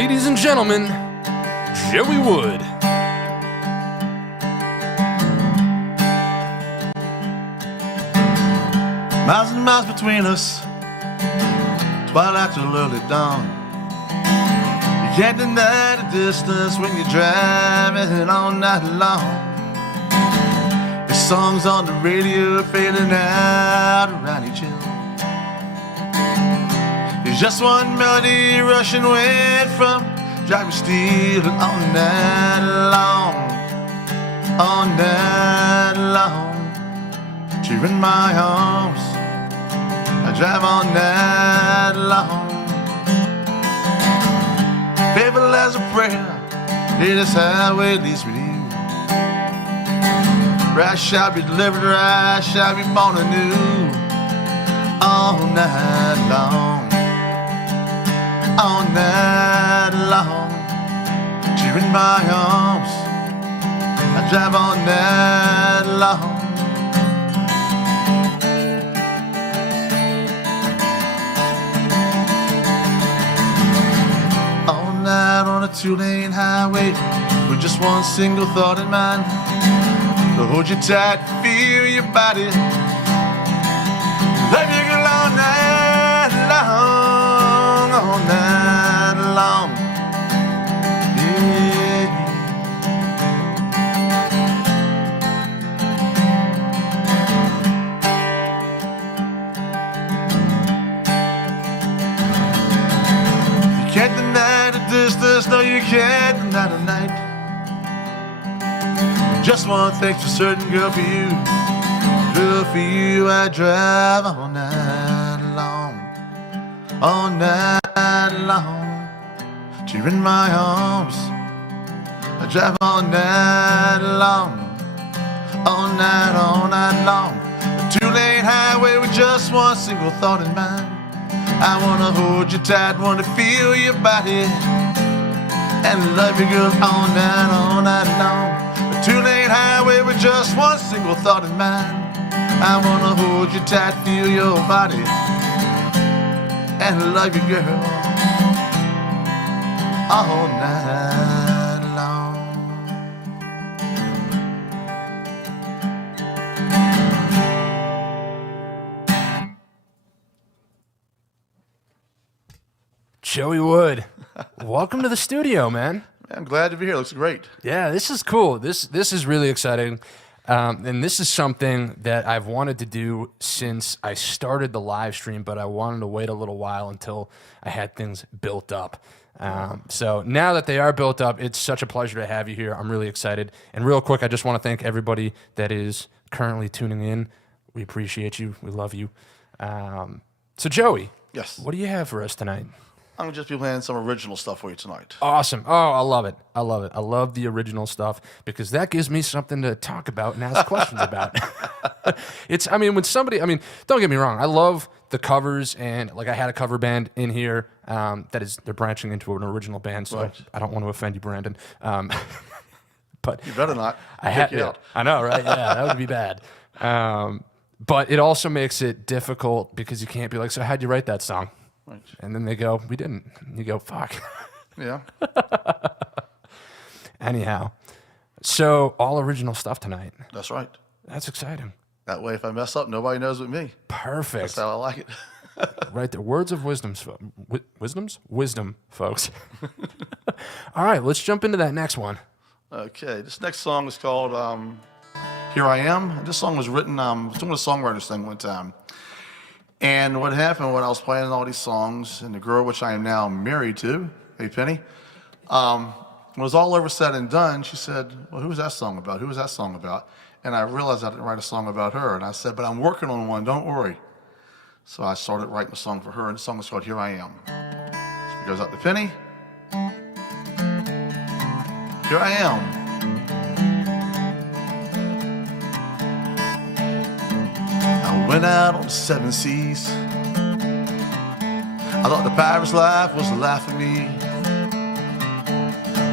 Ladies and gentlemen, Joey Wood. Miles and miles between us, twilight till early dawn. You can't deny the distance when you're driving all night long. The songs on the radio fading out around each hill. There's just one melody rushing away from driving steel all night long, all night long. You're in my arms, I drive all night long. Faithful as a prayer, this highway leads me to you. Where I shall be delivered, where I shall be born anew. All night long, all night long. You're in my arms, I drive all night long. On a two-lane highway with just one single thought in mind, to hold you tight, feel your body, love you girl all night long, all night long. Yeah. You can't deny the distance, no you can't deny the night. Just one thing's for certain, girl, for you, I drive all night long, all night long. You're in my arms, I drive all night long, all night long. A two-lane highway with just one single thought in mind. I wanna hold you tight, wanna feel your body, and love you girl all night long. A two-lane highway with just one single thought in mind. I wanna hold you tight, feel your body, and love you girl all night long. Joey Wood, welcome to the studio, man. I'm glad to be here. Looks great. Yeah, this is cool. This is really exciting. And this is something that I've wanted to do since I started the live stream, but I wanted to wait a little while until I had things built up. So now that they are built up, it's such a pleasure to have you here. I'm really excited. And real quick, I just want to thank everybody that is currently tuning in. We appreciate you. We love you. So Joey, Yes. what do you have for us tonight? I'm gonna just be playing some original stuff for you tonight. Awesome. Oh, I love it. I love it. I love the original stuff because that gives me something to talk about and ask questions about. Don't get me wrong. I love the covers, and like I had a cover band in here they're branching into an original band, so Right. I don't want to offend you, Brandon. But You better not. I Take you out. I know, right? Yeah, that would be bad. But it also makes it difficult because you can't be like, so how'd you write that song? Right. And then they go, we didn't. And you go, fuck. Yeah. Anyhow, so all original stuff tonight. That's right. That's exciting. That way, if I mess up, nobody knows but me. Perfect. That's how I like it. Right there. Words of wisdom, wisdom, folks. All right, let's jump into that next one. Okay, this next song is called Here I Am. And this song was written, I was doing a songwriters thing one time. And what happened when I was playing all these songs, and the girl which I am now married to, hey Penny, when it was all over said and done, she said, well, who was that song about? Who was that song about? And I realized I didn't write a song about her. And I said, but I'm working on one, don't worry. So I started writing a song for her, and the song is called Here I Am. So it goes out to Penny. Here I am. I went out on the 7 seas. I thought the pirate's life was a life for me.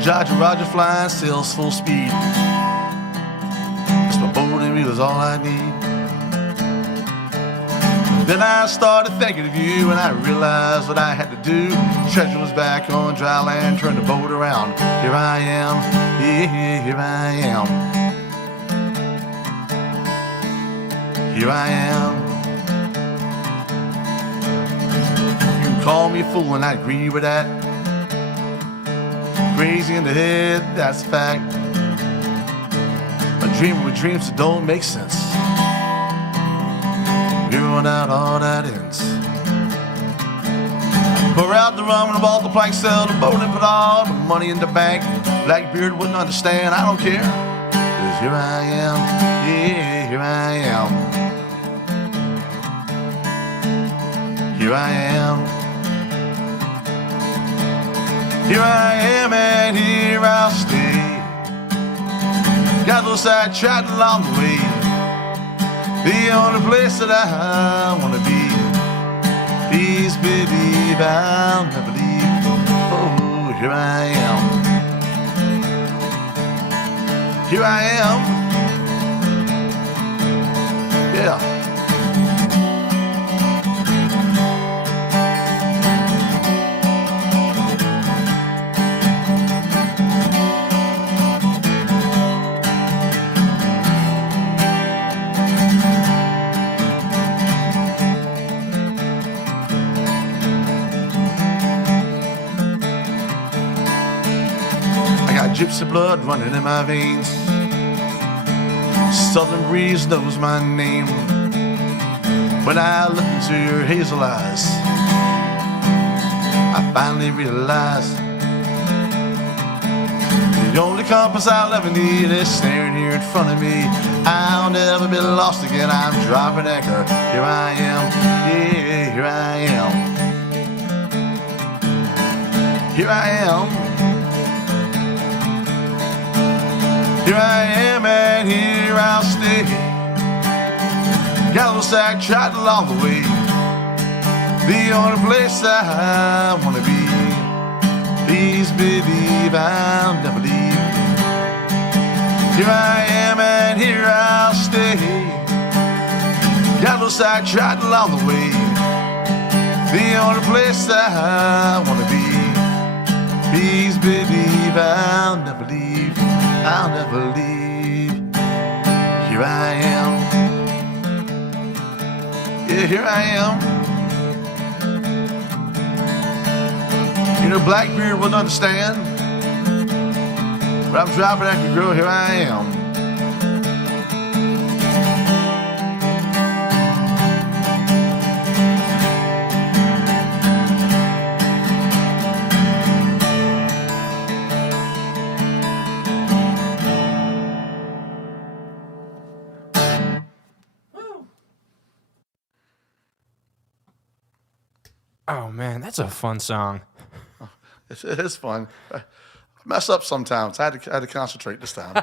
Roger, flying, sails full speed. Just my boat and me was all I need. Then I started thinking of you, and I realized what I had to do. Treasure was back on dry land, turned the boat around. Here I am, yeah, here I am. Here I am. You can call me a fool, and I agree with that. Crazy in the head, that's a fact. A dreamer with dreams that don't make sense. Going out all that ends. Pour out the rum and bought the plank, sell the boat and put all the money in the bank. Blackbeard wouldn't understand, I don't care. 'Cause here I am, yeah, here I am. Here I am. Here I am and here I'll stay. Got a little sidetracked along the way. The only place that I want to be. Please believe I'll never leave. Oh, here I am. Here I am. Yeah. Gypsy blood running in my veins. Southern breeze knows my name. When I look into your hazel eyes, I finally realize the only compass I'll ever need is staring here in front of me. I'll never be lost again, I'm dropping anchor. Here I am, yeah, here I am. Here I am. Here I am and here I'll stay. Got a little sack shot along the way. The only place I want to be. Please believe I'll never leave. Here I am and here I'll stay. Got a little sack shot along the way. The only place I want to be. Please believe I'll never leave. I'll never leave. Here I am. Yeah, here I am. You know, Blackbeard wouldn't understand, but I'm dropping after girl. Here I am. Oh man, that's a fun song. It is fun. I mess up sometimes. I had to concentrate this time.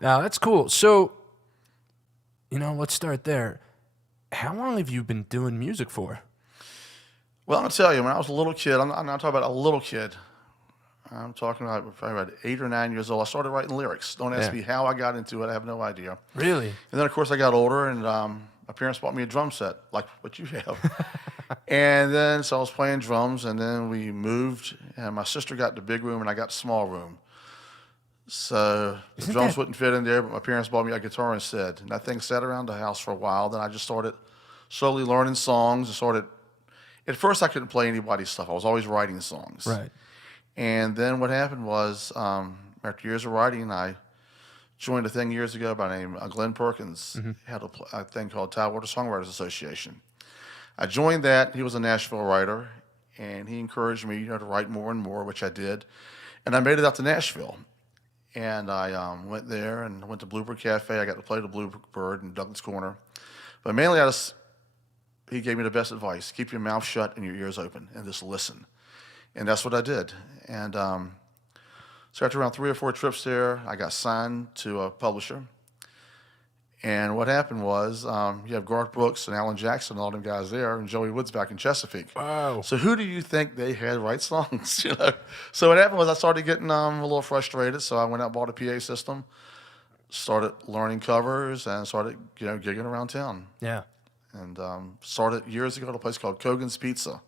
Now that's cool. So, let's start there. How long have you been doing music for? Well, I'm going to tell you, when I was a little kid, I'm not talking about a little kid. I'm talking about probably about 8 or 9 years old. I started writing lyrics. Don't ask me how I got into it. I have no idea. Really? And then, of course, I got older, and my parents bought me a drum set, like what you have. And then, so I was playing drums, and then we moved, and my sister got the big room, and I got the small room. So the drums wouldn't fit in there, but my parents bought me a guitar instead. And that thing sat around the house for a while. Then I just started slowly learning songs. At first, I couldn't play anybody's stuff. I was always writing songs. Right. And then what happened was, after years of writing, I joined a thing years ago by the name of Glenn Perkins. Had a thing called Tidewater Songwriters Association. I joined that. He was a Nashville writer, and he encouraged me, to write more and more, which I did. And I made it out to Nashville. And I went there and went to Bluebird Cafe. I got to play the Bluebird in Douglas Corner. But mainly, he gave me the best advice. Keep your mouth shut and your ears open and just listen. And that's what I did. And so after around 3 or 4 trips there, I got signed to a publisher. And what happened was, you have Garth Brooks and Alan Jackson and all them guys there, and Joey Woods back in Chesapeake. Wow. So who do you think they had write songs? So what happened was I started getting a little frustrated, so I went out and bought a PA system. started learning covers and started, gigging around town. Yeah. And started years ago at a place called Kogan's Pizza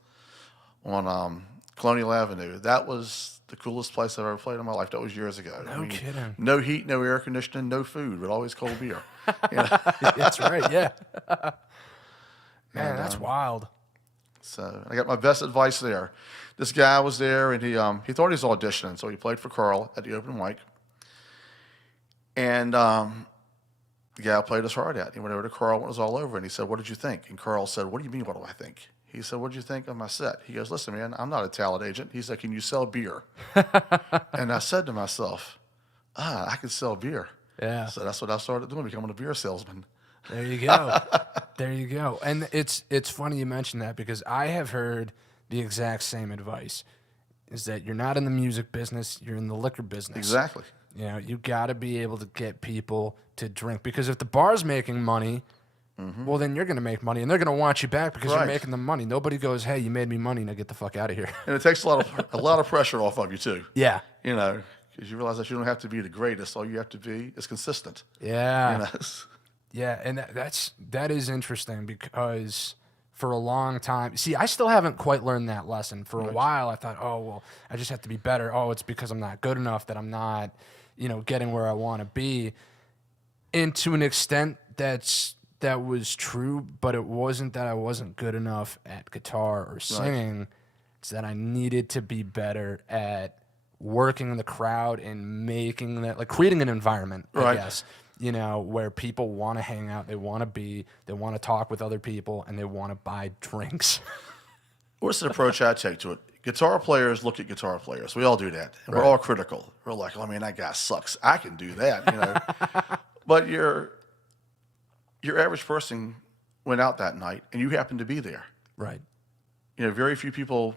on Colonial Avenue. That was the coolest place I've ever played in my life. That was years ago. No kidding. No heat, no air conditioning, no food, but always cold beer. That's right. Yeah. Man, And, that's wild. So I got my best advice there. This guy was there, and he thought he was auditioning, so he played for Carl at the open mic. And the guy played his heart out. He went over to Carl when it was all over, and he said, "What did you think?" And Carl said, "What do you mean, what do I think?" He said, "What did you think of my set?" He goes, "Listen, man, I'm not a talent agent." He said, "Can you sell beer?" And I said to myself, I can sell beer. Yeah. So that's what I started doing, becoming a beer salesman. There you go. There you go. And it's funny you mentioned that because I have heard the exact same advice, is that you're not in the music business, you're in the liquor business. Exactly. You know, you got to be able to get people to drink, because if the bar's making money, well, then you're going to make money, and they're going to want you back because you're Right. making them money. Nobody goes, "Hey, you made me money, now get the fuck out of here." And it takes a lot of pressure off of you too. Yeah. Because you realize that you don't have to be the greatest. All you have to be is consistent. Yeah. Yeah, and that is interesting because for a long time, see, I still haven't quite learned that lesson. For a while, I thought, oh, well, I just have to be better. Oh, it's because I'm not good enough that I'm not, getting where I want to be. And to an extent, that was true, but it wasn't that I wasn't good enough at guitar or singing. It's that I needed to be better at working the crowd and making that, like creating an environment, I guess. Where people want to hang out, they want to talk with other people, and they want to buy drinks. What's the approach I take to it? Guitar players look at guitar players. We all do that. And we're all critical. We're like, oh, man, that guy sucks. I can do that, But your average person went out that night, and you happened to be there. Right. Very few people.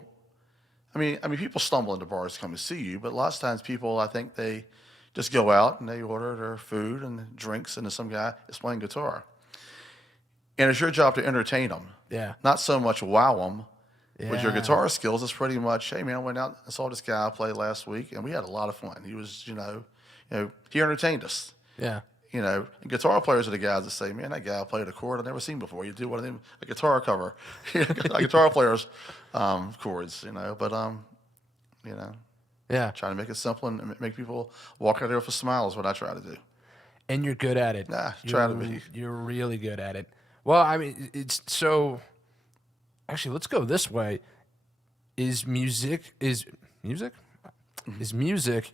I mean, people stumble into bars to come and see you, but a lot of times people, I think they just go out and they order their food and drinks, and then some guy is playing guitar. And it's your job to entertain them. Yeah. Not so much wow them with your guitar skills. It's pretty much, hey, man, I went out and saw this guy play last week, and we had a lot of fun. He was, he entertained us. Yeah. And guitar players are the guys that say, man, that guy played a chord I've never seen before. You do one of them, a guitar cover. Like guitar players' chords, Yeah. Trying to make it simple and make people walk out there with a smile is what I try to do. And you're good at it. Try to be. You're really good at it. Well, I mean, it's so. Actually, let's go this way. Is music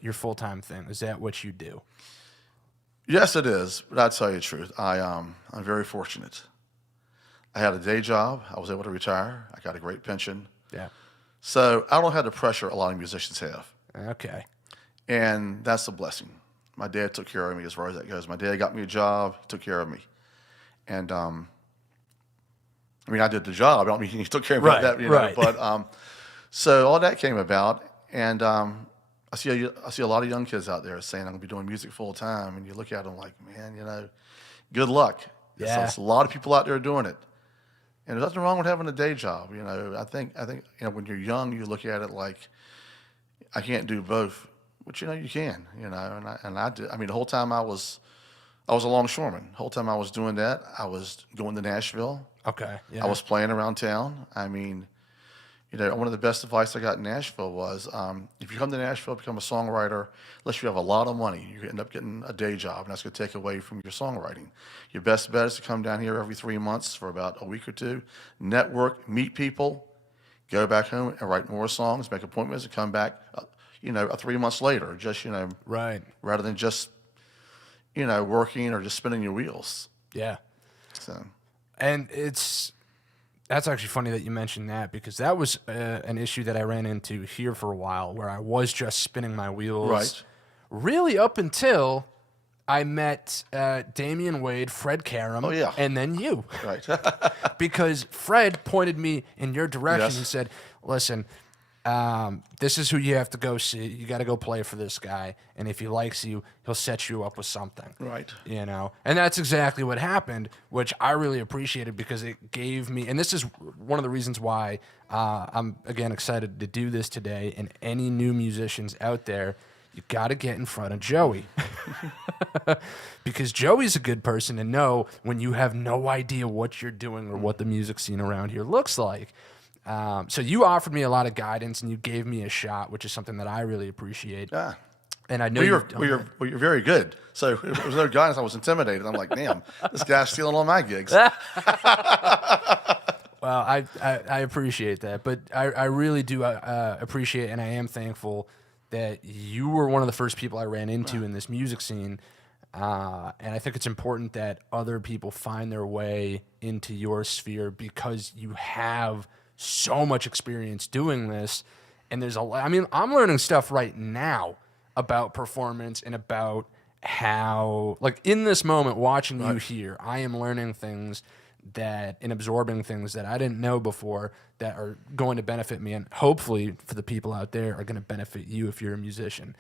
your full-time thing? Is that what you do? Yes, it is. But I'll tell you the truth. I'm very fortunate. I had a day job. I was able to retire. I got a great pension. Yeah. So I don't have the pressure a lot of musicians have. Okay. And that's a blessing. My dad took care of me as far as that goes. My dad got me a job, took care of me. And, I did the job. I don't mean he took care of me like that, right. But, so all that came about. And I see a lot of young kids out there saying, I'm going to be doing music full time. And you look at them like, man, good luck. Yeah. So it's a lot of people out there doing it. And there's nothing wrong with having a day job. I think when you're young, you look at it like, I can't do both, but you can, and I did. I mean, the whole time I was a longshoreman. The whole time I was doing that, I was going to Nashville. Okay. Yeah. I was playing around town. I mean, one of the best advice I got in Nashville was, if you come to Nashville, become a songwriter, unless you have a lot of money, you end up getting a day job, and that's going to take away from your songwriting. Your best bet is to come down here every 3 months for about a week or two, network, meet people, go back home and write more songs, make appointments, and come back, 3 months later, just, right. rather than just, working or just spinning your wheels. Yeah. So. And that's actually funny that you mentioned that, because that was an issue that I ran into here for a while, where I was just spinning my wheels. Right. Really up until I met Damian Wade, Fred Karam, and then you. Right. Because Fred pointed me in your direction. Yes. He said, listen, this is who you have to go see. You got to go play for this guy. And if he likes you, he'll set you up with something. Right. And that's exactly what happened, which I really appreciated, because it gave me, and this is one of the reasons why I'm, again, excited to do this today. And any new musicians out there, you got to get in front of Joey. Because Joey's a good person to know when you have no idea what you're doing or what the music scene around here looks like. So you offered me a lot of guidance and you gave me a shot, which is something that I really appreciate. Yeah. And I know you're very good. So if there was no guidance, I was intimidated. I'm like, damn, this guy's stealing all my gigs. Well, I appreciate that, but I really do appreciate, and I am thankful that you were one of the first people I ran into in this music scene. And I think it's important that other people find their way into your sphere because you have so much experience doing this. And there's I mean, I'm learning stuff right now about performance and about how, like, in this moment, watching you here, I am learning things and absorbing things that I didn't know before that are going to benefit me, and hopefully for the people out there are going to benefit you if you're a musician,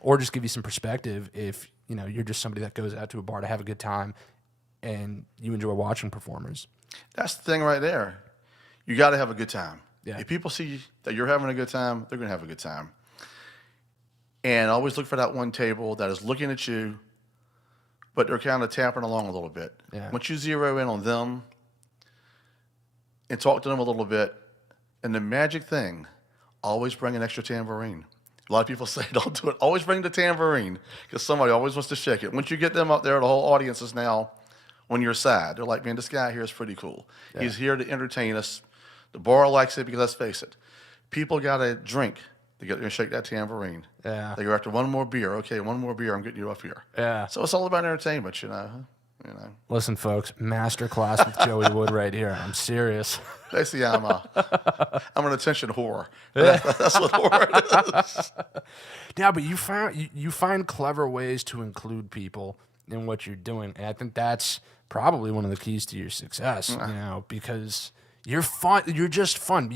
or just give you some perspective if you're just somebody that goes out to a bar to have a good time and you enjoy watching performers. That's the thing right there. You got to have a good time. Yeah. If people see that you're having a good time, they're going to have a good time. And always look for that one table that is looking at you, but they're kind of tapping along a little bit. Yeah. Once you zero in on them and talk to them a little bit, and the magic thing, always bring an extra tambourine. A lot of people say don't do it. Always bring the tambourine because somebody always wants to shake it. Once you get them up there, the whole audience is now on your side. They're like, man, this guy here is pretty cool. Yeah. He's here to entertain us. The bar likes it because, let's face it, people got to drink. They get there and shake that tambourine. Yeah. They go after one more beer. Okay, one more beer. I'm getting you up here. Yeah. So it's all about entertainment, Listen, folks, master class with Joey Wood right here. I'm serious. They see I'm an attention whore. That's what whore is. Yeah, but you find clever ways to include people in what you're doing, and I think that's probably one of the keys to your success. Because you're fun. You're just fun.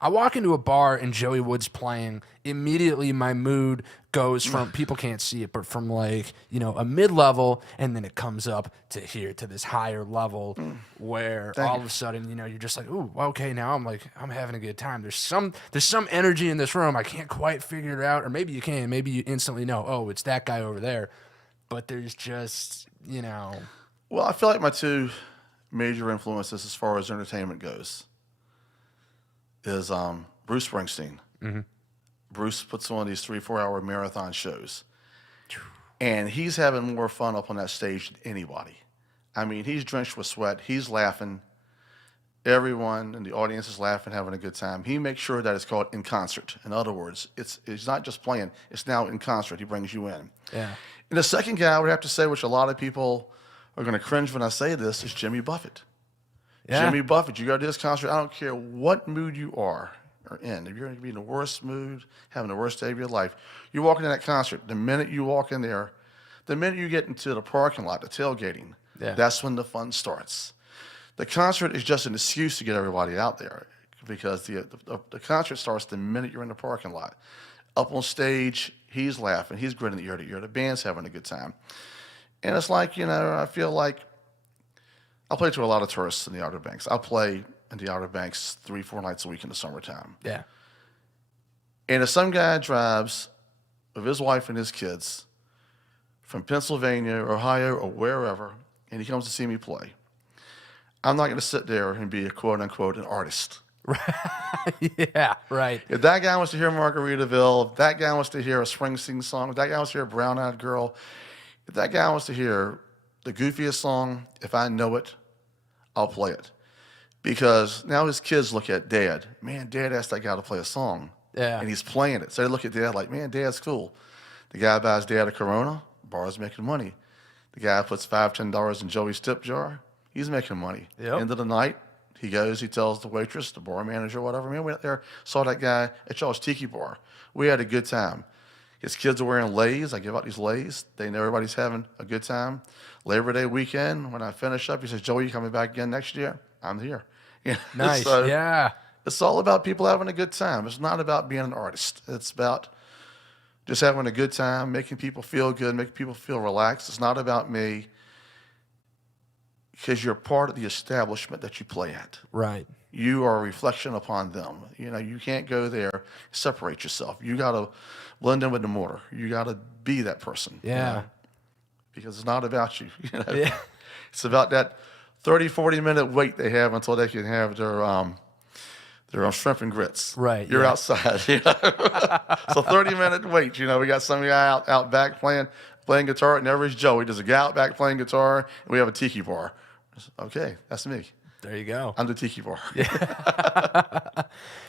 I walk into a bar and Joey Wood's playing. Immediately, my mood goes from people can't see it, but from a mid-level, and then it comes up to this higher level where all of a sudden you're just like, ooh, okay, now I'm having a good time. There's some energy in this room. I can't quite figure it out, or maybe you can. Maybe you instantly know, oh, it's that guy over there. But there's just Well, I feel like my two major influences as far as entertainment goes is Bruce Springsteen. Mm-hmm. Bruce puts on these 3-4 hour marathon shows, and he's having more fun up on that stage than anybody. I mean, he's drenched with sweat. He's laughing. Everyone in the audience is laughing, having a good time. He makes sure that it's called in concert. In other words, it's not just playing. It's now in concert. He brings you in. Yeah. And the second guy I would have to say, which a lot of people are going to cringe when I say this, is Jimmy Buffett. Yeah. Jimmy Buffett, you go to this concert, I don't care what mood you are in. If you're going to be in the worst mood, having the worst day of your life, you walk into that concert, the minute you walk in there, the minute you get into the parking lot, the tailgating, that's when the fun starts. The concert is just an excuse to get everybody out there because the concert starts the minute you're in the parking lot. Up on stage, he's laughing, he's grinning ear to ear, the band's having a good time. And it's like, I feel like I play to a lot of tourists in the Outer Banks. I play in the Outer Banks 3-4 nights a week in the summertime. Yeah. And if some guy drives with his wife and his kids from Pennsylvania, Ohio, or wherever, and he comes to see me play, I'm not going to sit there and be a quote-unquote an artist. Yeah, right. If that guy wants to hear Margaritaville, if that guy wants to hear a Springsteen song, if that guy wants to hear a Brown-Eyed Girl, if that guy wants to hear the goofiest song, if I know it, I'll play it. Because now his kids look at Dad. Man, Dad asked that guy to play a song. Yeah. And he's playing it. So they look at Dad like, man, Dad's cool. The guy buys Dad a Corona, bar's making money. The guy puts $5, $10 in Joey's tip jar, he's making money. Yep. End of the night, he goes, he tells the waitress, the bar manager, whatever, man, we went out there, saw that guy at y'all's tiki bar. We had a good time. His kids are wearing leis. I give out these leis. They know everybody's having a good time. Labor Day weekend, when I finish up, he says, Joey, you coming back again next year? I'm here. Nice, so yeah. It's all about people having a good time. It's not about being an artist. It's about just having a good time, making people feel good, making people feel relaxed. It's not about me because you're part of the establishment that you play at. Right. You are a reflection upon them. You know, you can't go there, separate yourself. You got to blend in with the mortar. You got to be that person. Yeah. You know, because it's not about you. You know, Yeah. it's about that 30, 40-minute wait they have until they can have their shrimp and grits. Right, You're yeah. outside. You know? So 30-minute wait. You know, we got some guy out back playing guitar. It never is Joey. There's a guy out back playing guitar, and we have a tiki bar. Okay, that's me. There you go. I'm the tiki bar.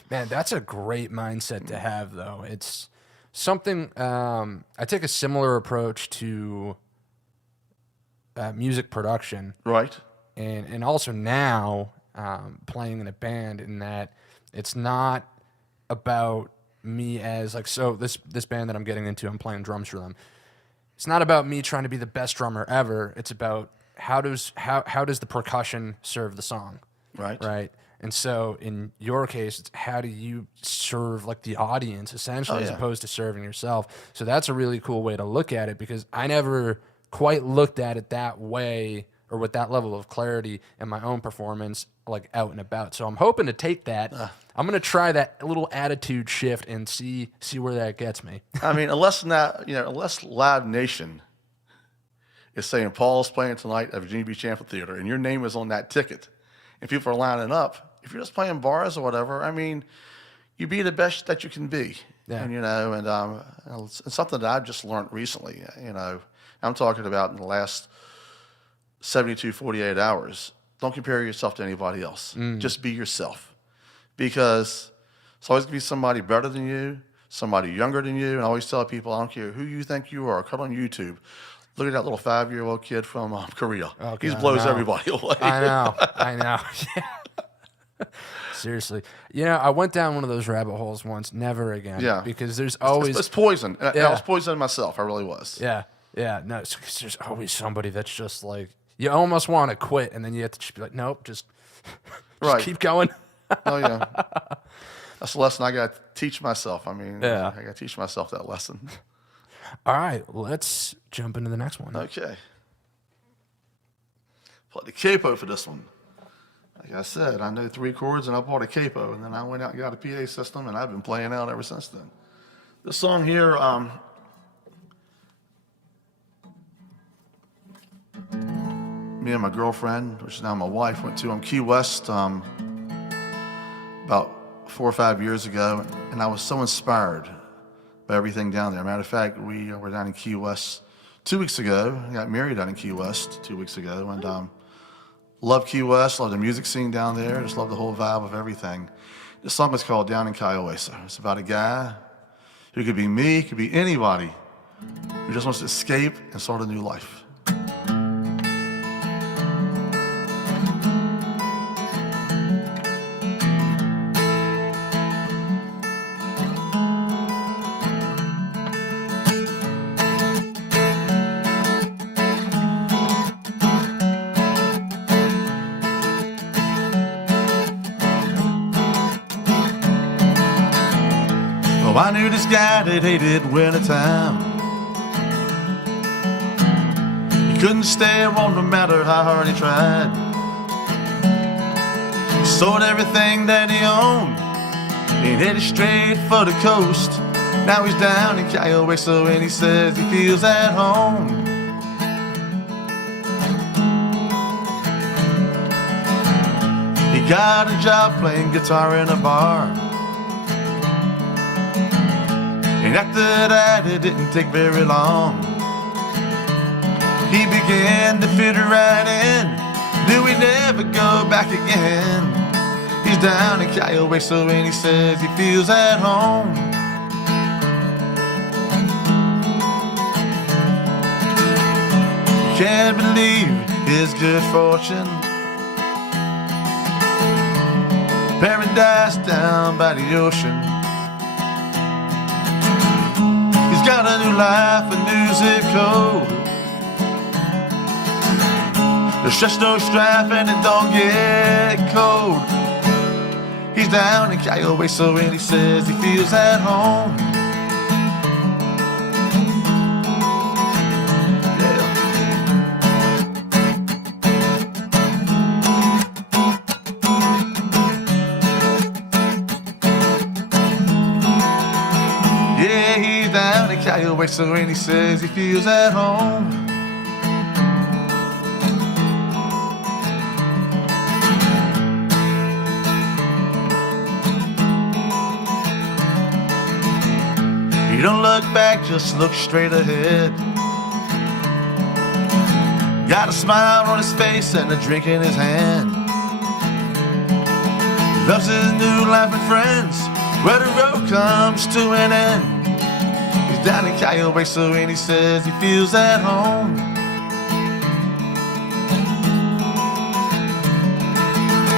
Man, that's a great mindset to have, though. It's something I take a similar approach to music production, Right. and also now playing in a band. In that it's not about me as like this band that I'm getting into. I'm playing drums for them. It's not about me trying to be the best drummer ever. It's about how does the percussion serve the song, Right. right? And so in your case, it's how do you serve like the audience essentially, as yeah. opposed to serving yourself. So that's a really cool way to look at it, because I never quite looked at it that way or with that level of clarity in my own performance, like out and about. So I'm hoping to take that. I'm going to try that little attitude shift and see where that gets me. I mean, unless Live Nation is saying Paul's playing tonight at Virginia Beach Amphitheater, and your name is on that ticket, and people are lining up. If you're just playing bars or whatever, I mean, you be the best that you can be. Yeah. And, you know, and it's something that I've just learned recently. You know, I'm talking about in the last 72, 48 hours. Don't compare yourself to anybody else. Just be yourself. Because it's always going to be somebody better than you, somebody younger than you. And I always tell people, I don't care who you think you are, cut on YouTube. Look at that little 5-year-old kid from Korea. Okay, he just blows I know. everybody away. I know. Yeah. Seriously. You know, I went down one of those rabbit holes once. Never again. Yeah. Because there's always... It's poison. And Yeah. I was poisoning myself. I really was. Yeah. Yeah. No, there's always somebody that's just like... You almost want to quit, and then you have to just be like, nope, just Right. keep going. Oh, yeah. That's a lesson I got to teach myself. I mean, Yeah. I got to teach myself that lesson. All right, let's jump into the next one. Okay. Play the capo for this one. Like I said, I know 3 chords, and I bought a capo, and then I went out and got a PA system, and I've been playing out ever since then. This song here, me and my girlfriend, which is now my wife, went to Key West about 4 or 5 years ago, and I was so inspired by everything down there. Matter of fact, we were down in Key West 2 weeks ago. I got married down in Key West 2 weeks ago, and love Key West, love the music scene down there, just love the whole vibe of everything. This song is called Down in Kiowa. It's about a guy who could be me, could be anybody, who just wants to escape and start a new life. Oh, I knew this guy that hated wintertime. He couldn't stay warm no matter how hard he tried. He sold everything that he owned and headed straight for the coast. Now he's down in Kiowa, and he says he feels at home. He got a job playing guitar in a bar. And after that, it didn't take very long. He began to fit right in. Knew he'd never go back again. He's down in Kiowa, and he says he feels at home. He can't believe his good fortune. Paradise down by the ocean. He's got a new life, a new zip code. There's just no strife and it don't get cold. He's down in Kiowa, and he says he feels at home. Yeah. Kyle waits till when he says he feels at home. You don't look back, just look straight ahead. Got a smile on his face and a drink in his hand. He loves his new life and friends, where the road comes to an end. He's down in Kyle waits till when he says he feels at home.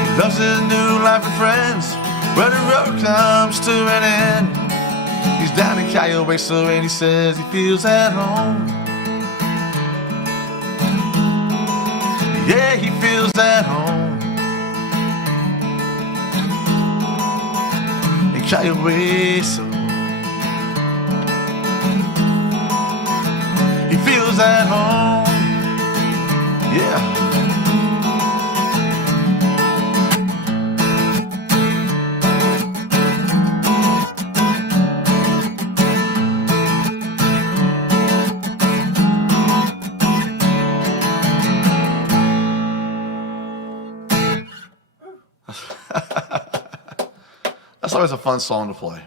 He loves his new life and friends, where the road comes to an end. He's down in Kyle waits till when he says he feels at home. Yeah, he feels at home. In Kyle waits till he feels at home. Yeah. That's always a fun song to play.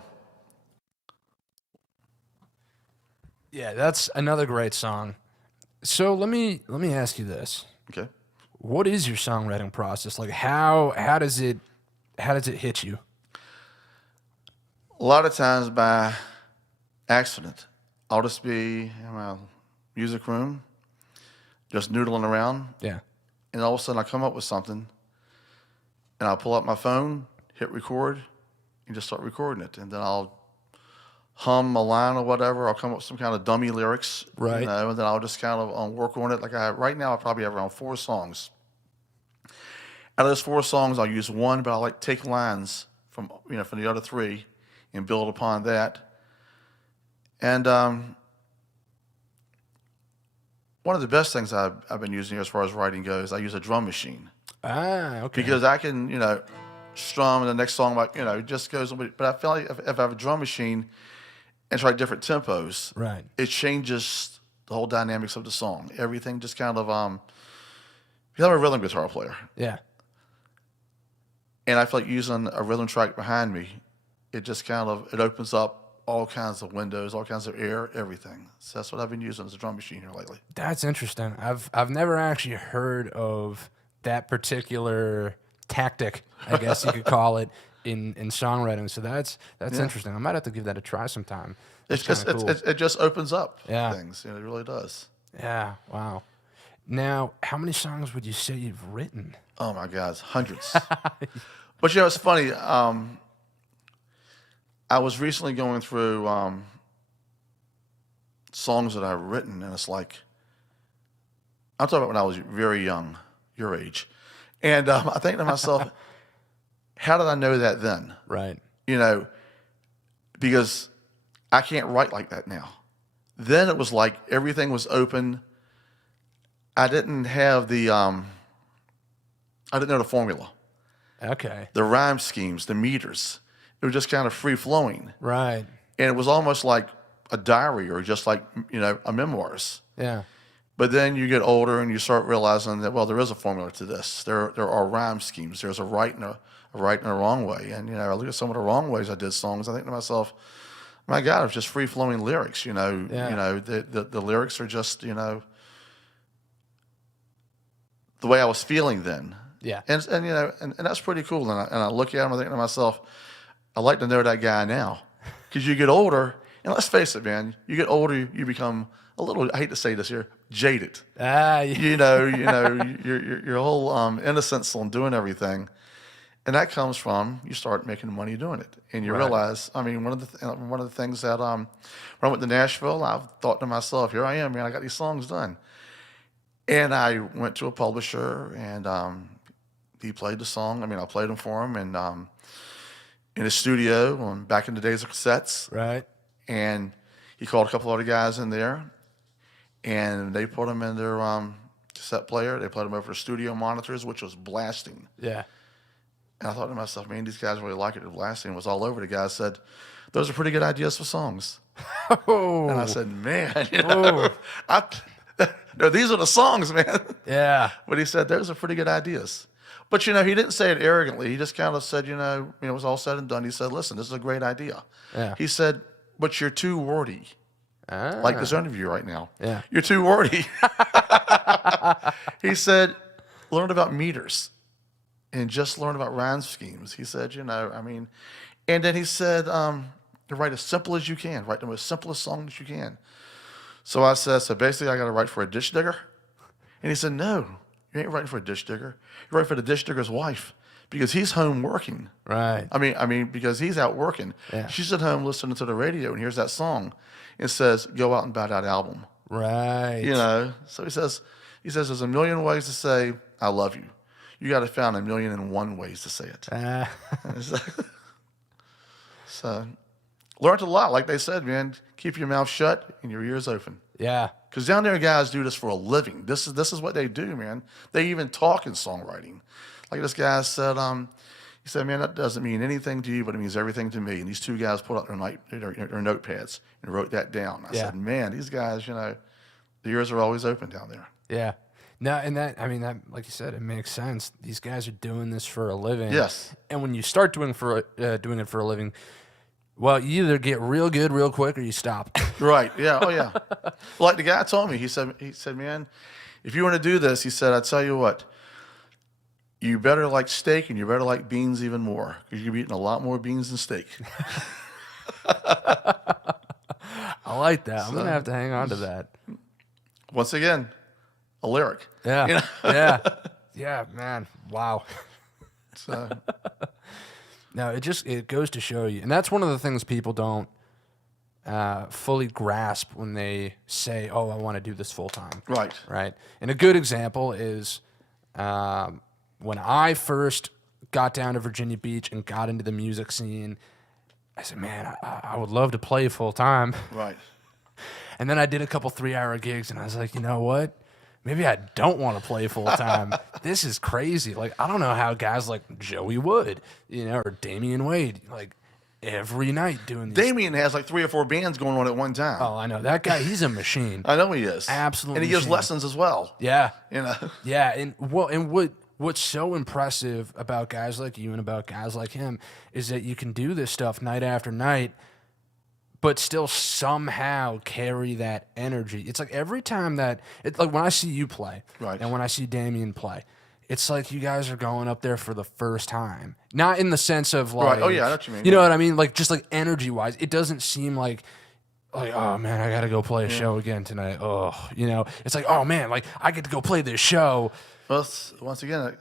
Yeah, that's another great song. So let me ask you this. Okay. What is your songwriting process? Like how does it hit you? A lot of times by accident. I'll just be in my music room, just noodling around, Yeah. and all of a sudden I come up with something, and I'll pull up my phone, hit record, and just start recording it. And then I'll hum a line or whatever. I'll come up with some kind of dummy lyrics, Right. You know, and then I'll just kind of work on it. Like right now, I probably have around 4 songs. Out of those 4 songs, I'll use one, but I like take lines from from the other 3 and build upon that. And one of the best things I've been using here as far as writing goes, I use a drum machine. Ah, okay. Because I can, strum, and the next song, it just goes. But I feel like if I have a drum machine and try different tempos, Right. it changes the whole dynamics of the song. Everything just kind of, because I'm a rhythm guitar player, Yeah. and I feel like using a rhythm track behind me, it just kind of, it opens up all kinds of windows, all kinds of air, everything. So that's what I've been using as a drum machine here lately. That's interesting. I've never actually heard of that particular tactic, I guess you could call it, in songwriting. So that's interesting. I might have to give that a try sometime. It's That's just kinda cool. it just opens up Yeah. things. It really does. Yeah. Wow. Now, how many songs would you say you've written? Oh my God, hundreds. But it's funny. I was recently going through songs that I've written, and it's like, I'm talking about when I was very young, your age, and I think to myself, how did I know that then? Right. Because I can't write like that now. Then it was like everything was open. I didn't have I didn't know the formula, Okay. the rhyme schemes, the meters. It was just kind of free flowing. Right. And it was almost like a diary or just like, a memoirs. Yeah. But then you get older and you start realizing that, well, there is a formula to this. There are rhyme schemes. There's a right and a wrong way. And, I look at some of the wrong ways I did songs. I think to myself, my God, it's just free flowing lyrics, Yeah. the lyrics are just, the way I was feeling then. Yeah. And that's pretty cool. And I look at them, I think to myself, I'd like to know that guy now. Because you get older, and let's face it, man, you get older, you become a little, I hate to say this here, jaded. Ah. Yeah. Your whole innocence on doing everything. And that comes from you start making money doing it. And you Right. realize, one of the things that when I went to Nashville, I thought to myself, here I am, man, I got these songs done. And I went to a publisher, and he played the song. I played them for him, and in his studio, back in the days of cassettes. Right. And he called a couple other guys in there, and they put them in their cassette player. They played them over the studio monitors, which was blasting. Yeah. And I thought to myself, man, these guys really like it. The last thing was all over. The guy said, those are pretty good ideas for songs. Oh, And I said, man, no, these are the songs, man. yeah. But he said, those are pretty good ideas. But, he didn't say it arrogantly. He just kind of said, it was all said and done. He said, listen, this is a great idea. Yeah. He said, but you're too wordy. Like this interview right now. Yeah. You're too wordy. He said, learn about meters and just learn about rhyme schemes. He said, and then he said, write as simple as you can. Write the most simplest song that you can. So I said, so basically I got to write for a ditch digger? And he said, no, you ain't writing for a ditch digger. You write for the ditch digger's wife because he's home working. Right. Because he's out working. Yeah. She's at home listening to the radio and hears that song and says, go out and buy that album. Right. So he says, there's a million ways to say, I love you. You got to find 1,000,001 ways to say it. So learned a lot. Like they said, man, keep your mouth shut and your ears open. Yeah. Because down there, guys do this for a living. This is what they do, man. They even talk in songwriting. Like this guy said, he said, man, that doesn't mean anything to you, but it means everything to me. And these two guys put out their notepads and wrote that down. I said, man, these guys, the ears are always open down there. Yeah. No, and that, like you said, it makes sense. These guys are doing this for a living. Yes. And when you start doing it for a living, well, you either get real good real quick or you stop. Right. Yeah. Oh, yeah. Like the guy told me, he said, man, if you want to do this, he said, I tell you what, you better like steak and you better like beans even more because you're eating a lot more beans than steak. I like that. I'm going to have to hang on to that. Once again, a lyric. Yeah. Yeah. Yeah, man. Wow. So. No, it goes to show you. And that's one of the things people don't fully grasp when they say, oh, I want to do this full time. Right. Right. And a good example is when I first got down to Virginia Beach and got into the music scene, I said, man, I would love to play full time. Right. And then I did a couple 3-hour gigs and I was like, you know what? Maybe I don't want to play full time. This is crazy. Like, I don't know how guys like Joey Wood, or Damian Wade, like every night doing these. Damian has like 3 or 4 bands going on at one time. Oh, I know. That guy, he's a machine. I know he is. Absolutely. And he gives machine. lessons as well. Yeah. Yeah. And what's so impressive about guys like you and about guys like him is that you can do this stuff night after night, but still somehow carry that energy. It's like every time like when I see you play, right, and when I see Damian play, it's like you guys are going up there for the first time. Not in the sense of like, right. Oh yeah, I know what you mean. You know what I mean? Like just like energy wise, it doesn't seem like, oh man, I gotta go play a show again tonight. Oh, it's like, oh man, like I get to go play this show. Well, once again,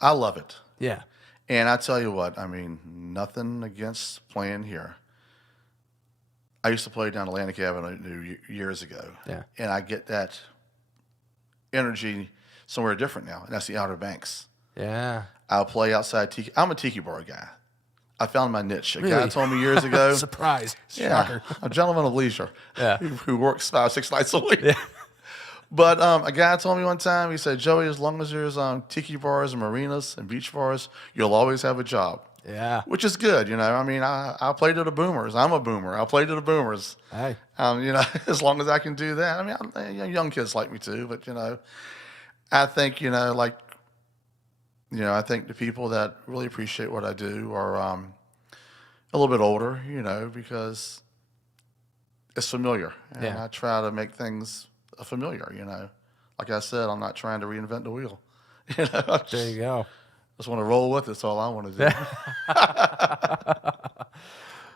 I love it. Yeah. And I tell you what, nothing against playing here. I used to play down Atlantic Avenue years ago. Yeah. And I get that energy somewhere different now, and that's the Outer Banks. Yeah. I'll play outside Tiki. I'm a Tiki bar guy. I found my niche. A Really? guy told me years ago. Surprise. Yeah, Shocker. a gentleman of leisure. Yeah. Who works 5-6 nights a week. Yeah. But a guy told me one time, he said, Joey, as long as there's tiki bars and marinas and beach bars, you'll always have a job. Yeah. Which is good, I played to the boomers. I'm a boomer. I play to the boomers. Hey. As long as I can do that. Young kids like me too, but, I think, I think the people that really appreciate what I do are a little bit older, because it's familiar. And Yeah. I try to make things familiar, Like I said, I'm not trying to reinvent the wheel. There you go. Just want to roll with it. That's all I want to do.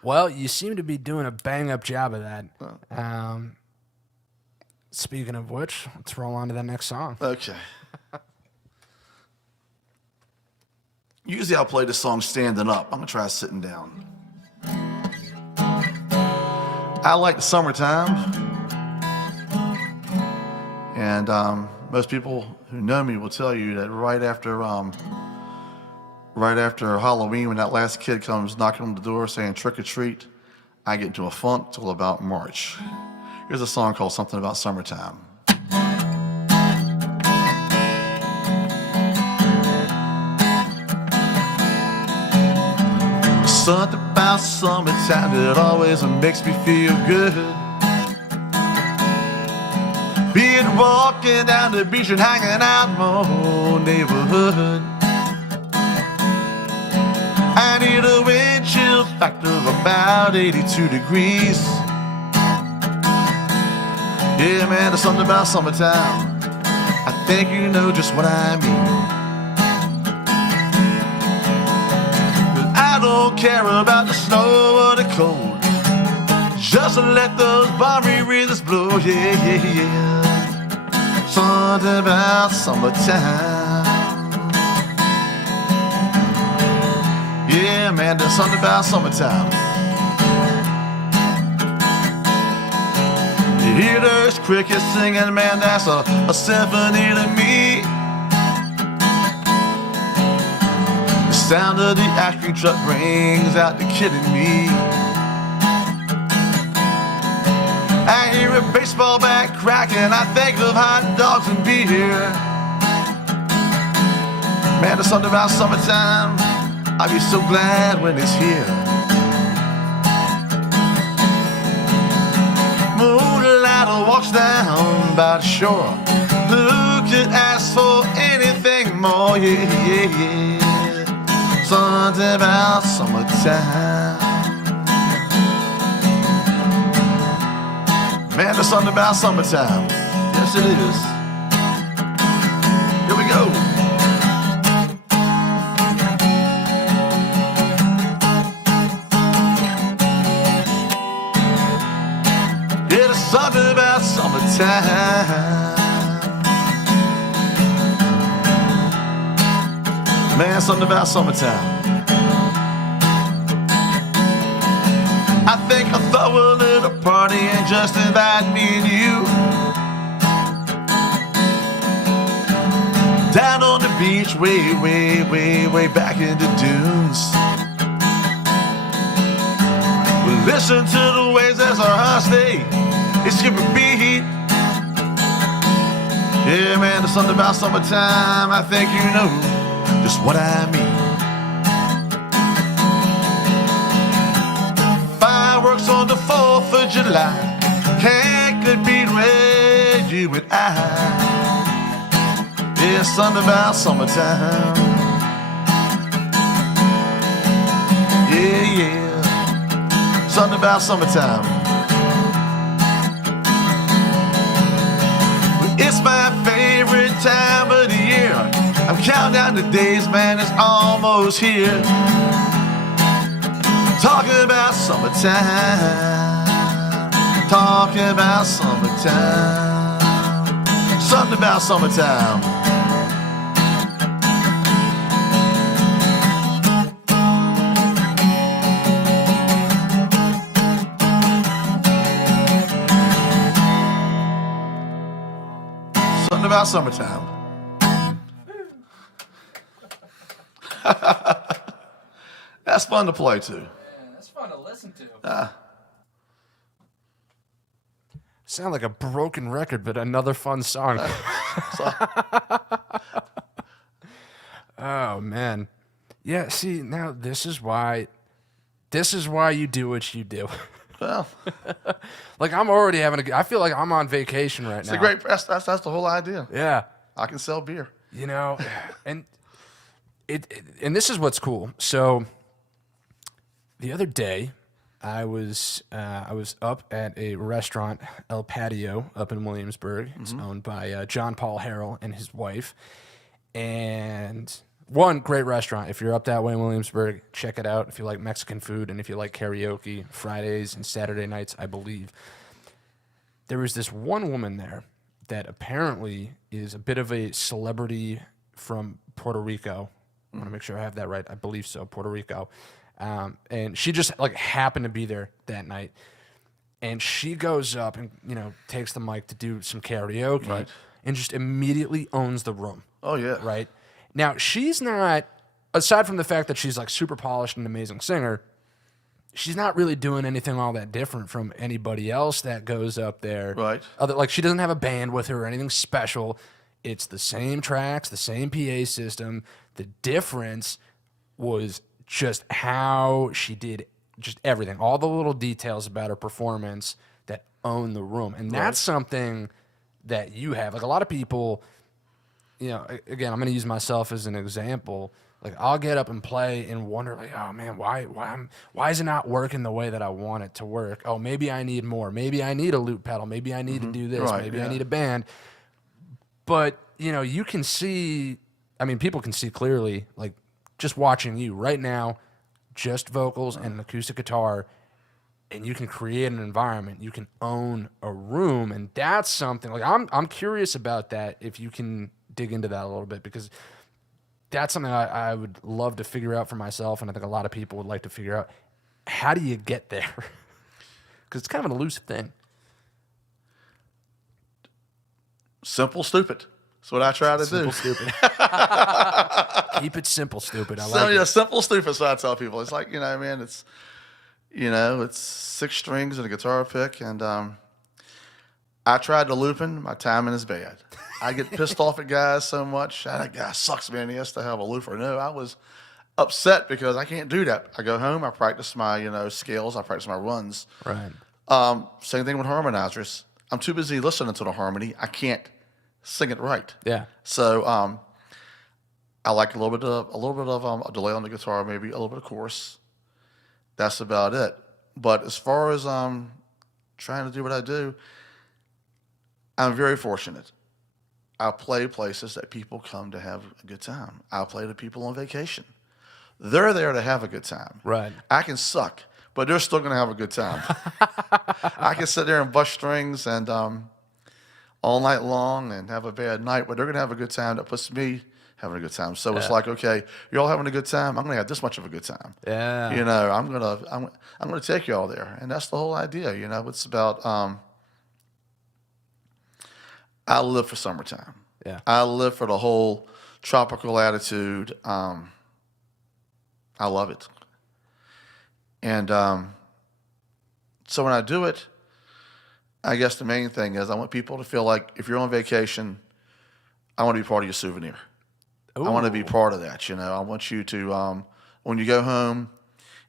Well, you seem to be doing a bang-up job of that. Speaking of which, let's roll on to that next song. Okay. Usually I'll play the song standing up. I'm going to try sitting down. I like the summertime. And most people who know me will tell you that right after Halloween, when that last kid comes knocking on the door saying trick or treat, I get into a funk till about March. Here's a song called Something About Summertime. Something about summertime that always makes me feel good. Be it walking down the beach and hanging out in my old neighborhood. I need a wind chill factor of about 82 degrees. Yeah, man, there's something about summertime. I think you know just what I mean. But I don't care about the snow or the cold. Just let those balmy breezes blow, yeah, yeah, yeah. Something about summertime. Yeah, man, there's something about summertime. You hear those crickets singing, man, that's a symphony to me. The sound of the ice cream truck brings out the kid in me. I hear a baseball bat cracking, I think of hot dogs and beer. Man, there's something about summertime, I'll be so glad when it's here. Moonlight walks down by the shore. Who could ask for anything more? Yeah, yeah, yeah. Something about summertime. Man, there's something about summertime. Yes, it is. Here we go. Yeah, there's something about summertime. Man, something about summertime. I think I'll throw a little party and just invite me and you down on the beach, way, way, way, way back in the dunes. We'll listen to the waves as our hearts stay. It's skip a beat. Yeah, man, there's something about summertime. I think you know just what I mean. Fireworks on the 4th of July. Can't compete with you and I. Yeah, something about summertime. Yeah, yeah. Something about summertime. It's my favorite time of the year. I'm counting down the days, man, it's almost here. Talking about summertime. Talking about summertime. Something about summertime. Something about summertime. That's fun to play too. That's fun to listen to. Sound like a broken record, but another fun song. Oh man, yeah. See, now this is why you do what you do. Well, like I'm already having I feel like I'm on vacation right now. it's a great. That's the whole idea. Yeah, I can sell beer. you know, and and this is what's cool. So the other day, I was up at a restaurant, El Patio, up in Williamsburg. It's owned by John Paul Harrell and his wife. And one great restaurant. If you're up that way in Williamsburg, check it out. If you like Mexican food and if you like karaoke, Fridays and Saturday nights, I believe. There was this one woman there that apparently is a bit of a celebrity from Puerto Rico. I want to make sure I have that right. I believe so, Puerto Rico. And she just like happened to be there that night. And she goes up and, takes the mic to do some karaoke, Right. and just immediately owns the room. Oh yeah. Right? Now, she's not, aside from the fact that she's like super polished and amazing singer, she's not really doing anything all that different from anybody else that goes up there. Right. Like she doesn't have a band with her or anything special. It's the same tracks, the same PA system. The difference was just how she did just everything, all the little details about her performance that own the room. And that's something that you have. Like a lot of people, you know, again, I'm going to use myself as an example. Like I'll get up and play and wonder, like, oh man, why is it not working the way that I want it to work? Oh, maybe I need more. Maybe I need a loop pedal. Maybe I need to do this. Maybe I need a band. But you know, you can see. I mean, people can see clearly, like just watching you right now, just vocals and an acoustic guitar, and you can create an environment. You can own a room, and that's something. Like I'm curious about that. If you can dig into that a little bit, because that's something I would love to figure out for myself, and I think a lot of people would like to figure out. How do you get there? Because it's kind of an elusive thing. Simple, stupid. That's what I try to do. Simple, stupid. Keep it simple, stupid. I like So, yeah, it. simple, stupid. That's what I tell people. It's like, you know, man, it's 6 strings and a guitar pick, and I tried the looping. My timing is bad. I get pissed off at guys so much. That guy sucks, man. He has to have a looper. No, I was upset because I can't do that. I go home. I practice my, scales. I practice my runs. Right. Same thing with harmonizers. I'm too busy listening to the harmony. I can't sing it right. Yeah. So I like a little bit of a delay on the guitar, maybe a little bit of chorus. That's about it. But as far as trying to do what I do, I'm very fortunate. I play places that people come to have a good time. I play to people on vacation. They're there to have a good time. Right. I can suck, but they're still going to have a good time. I can sit there and bust strings and all night long and have a bad night, but they're going to have a good time. That puts me having a good time. So it's like, okay, you're all having a good time. I'm going to have this much of a good time. Yeah. I'm going to take you all there, and that's the whole idea. It's about I live for summertime. Yeah. I live for the whole tropical attitude. I love it. And so when I do it, I guess the main thing is I want people to feel like if you're on vacation, I want to be part of your souvenir. Ooh. I want to be part of that. I want you to when you go home,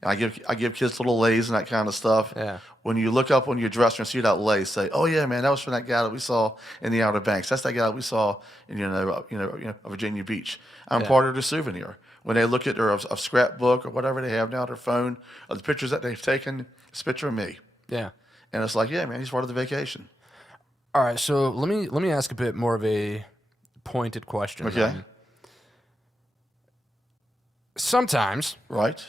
and I give kids little lays and that kind of stuff. Yeah. When you look up on your dresser and see that lay, say, "Oh yeah, man, that was from that guy that we saw in the Outer Banks. That's that guy that we saw in Virginia Beach." I'm part of the souvenir. When they look at their a scrapbook or whatever they have now, their phone, or the pictures that they've taken, it's a picture of me. Yeah. And it's like, yeah, man, he's part of the vacation. All right. So let me ask a bit more of a pointed question. Okay. Sometimes, Right.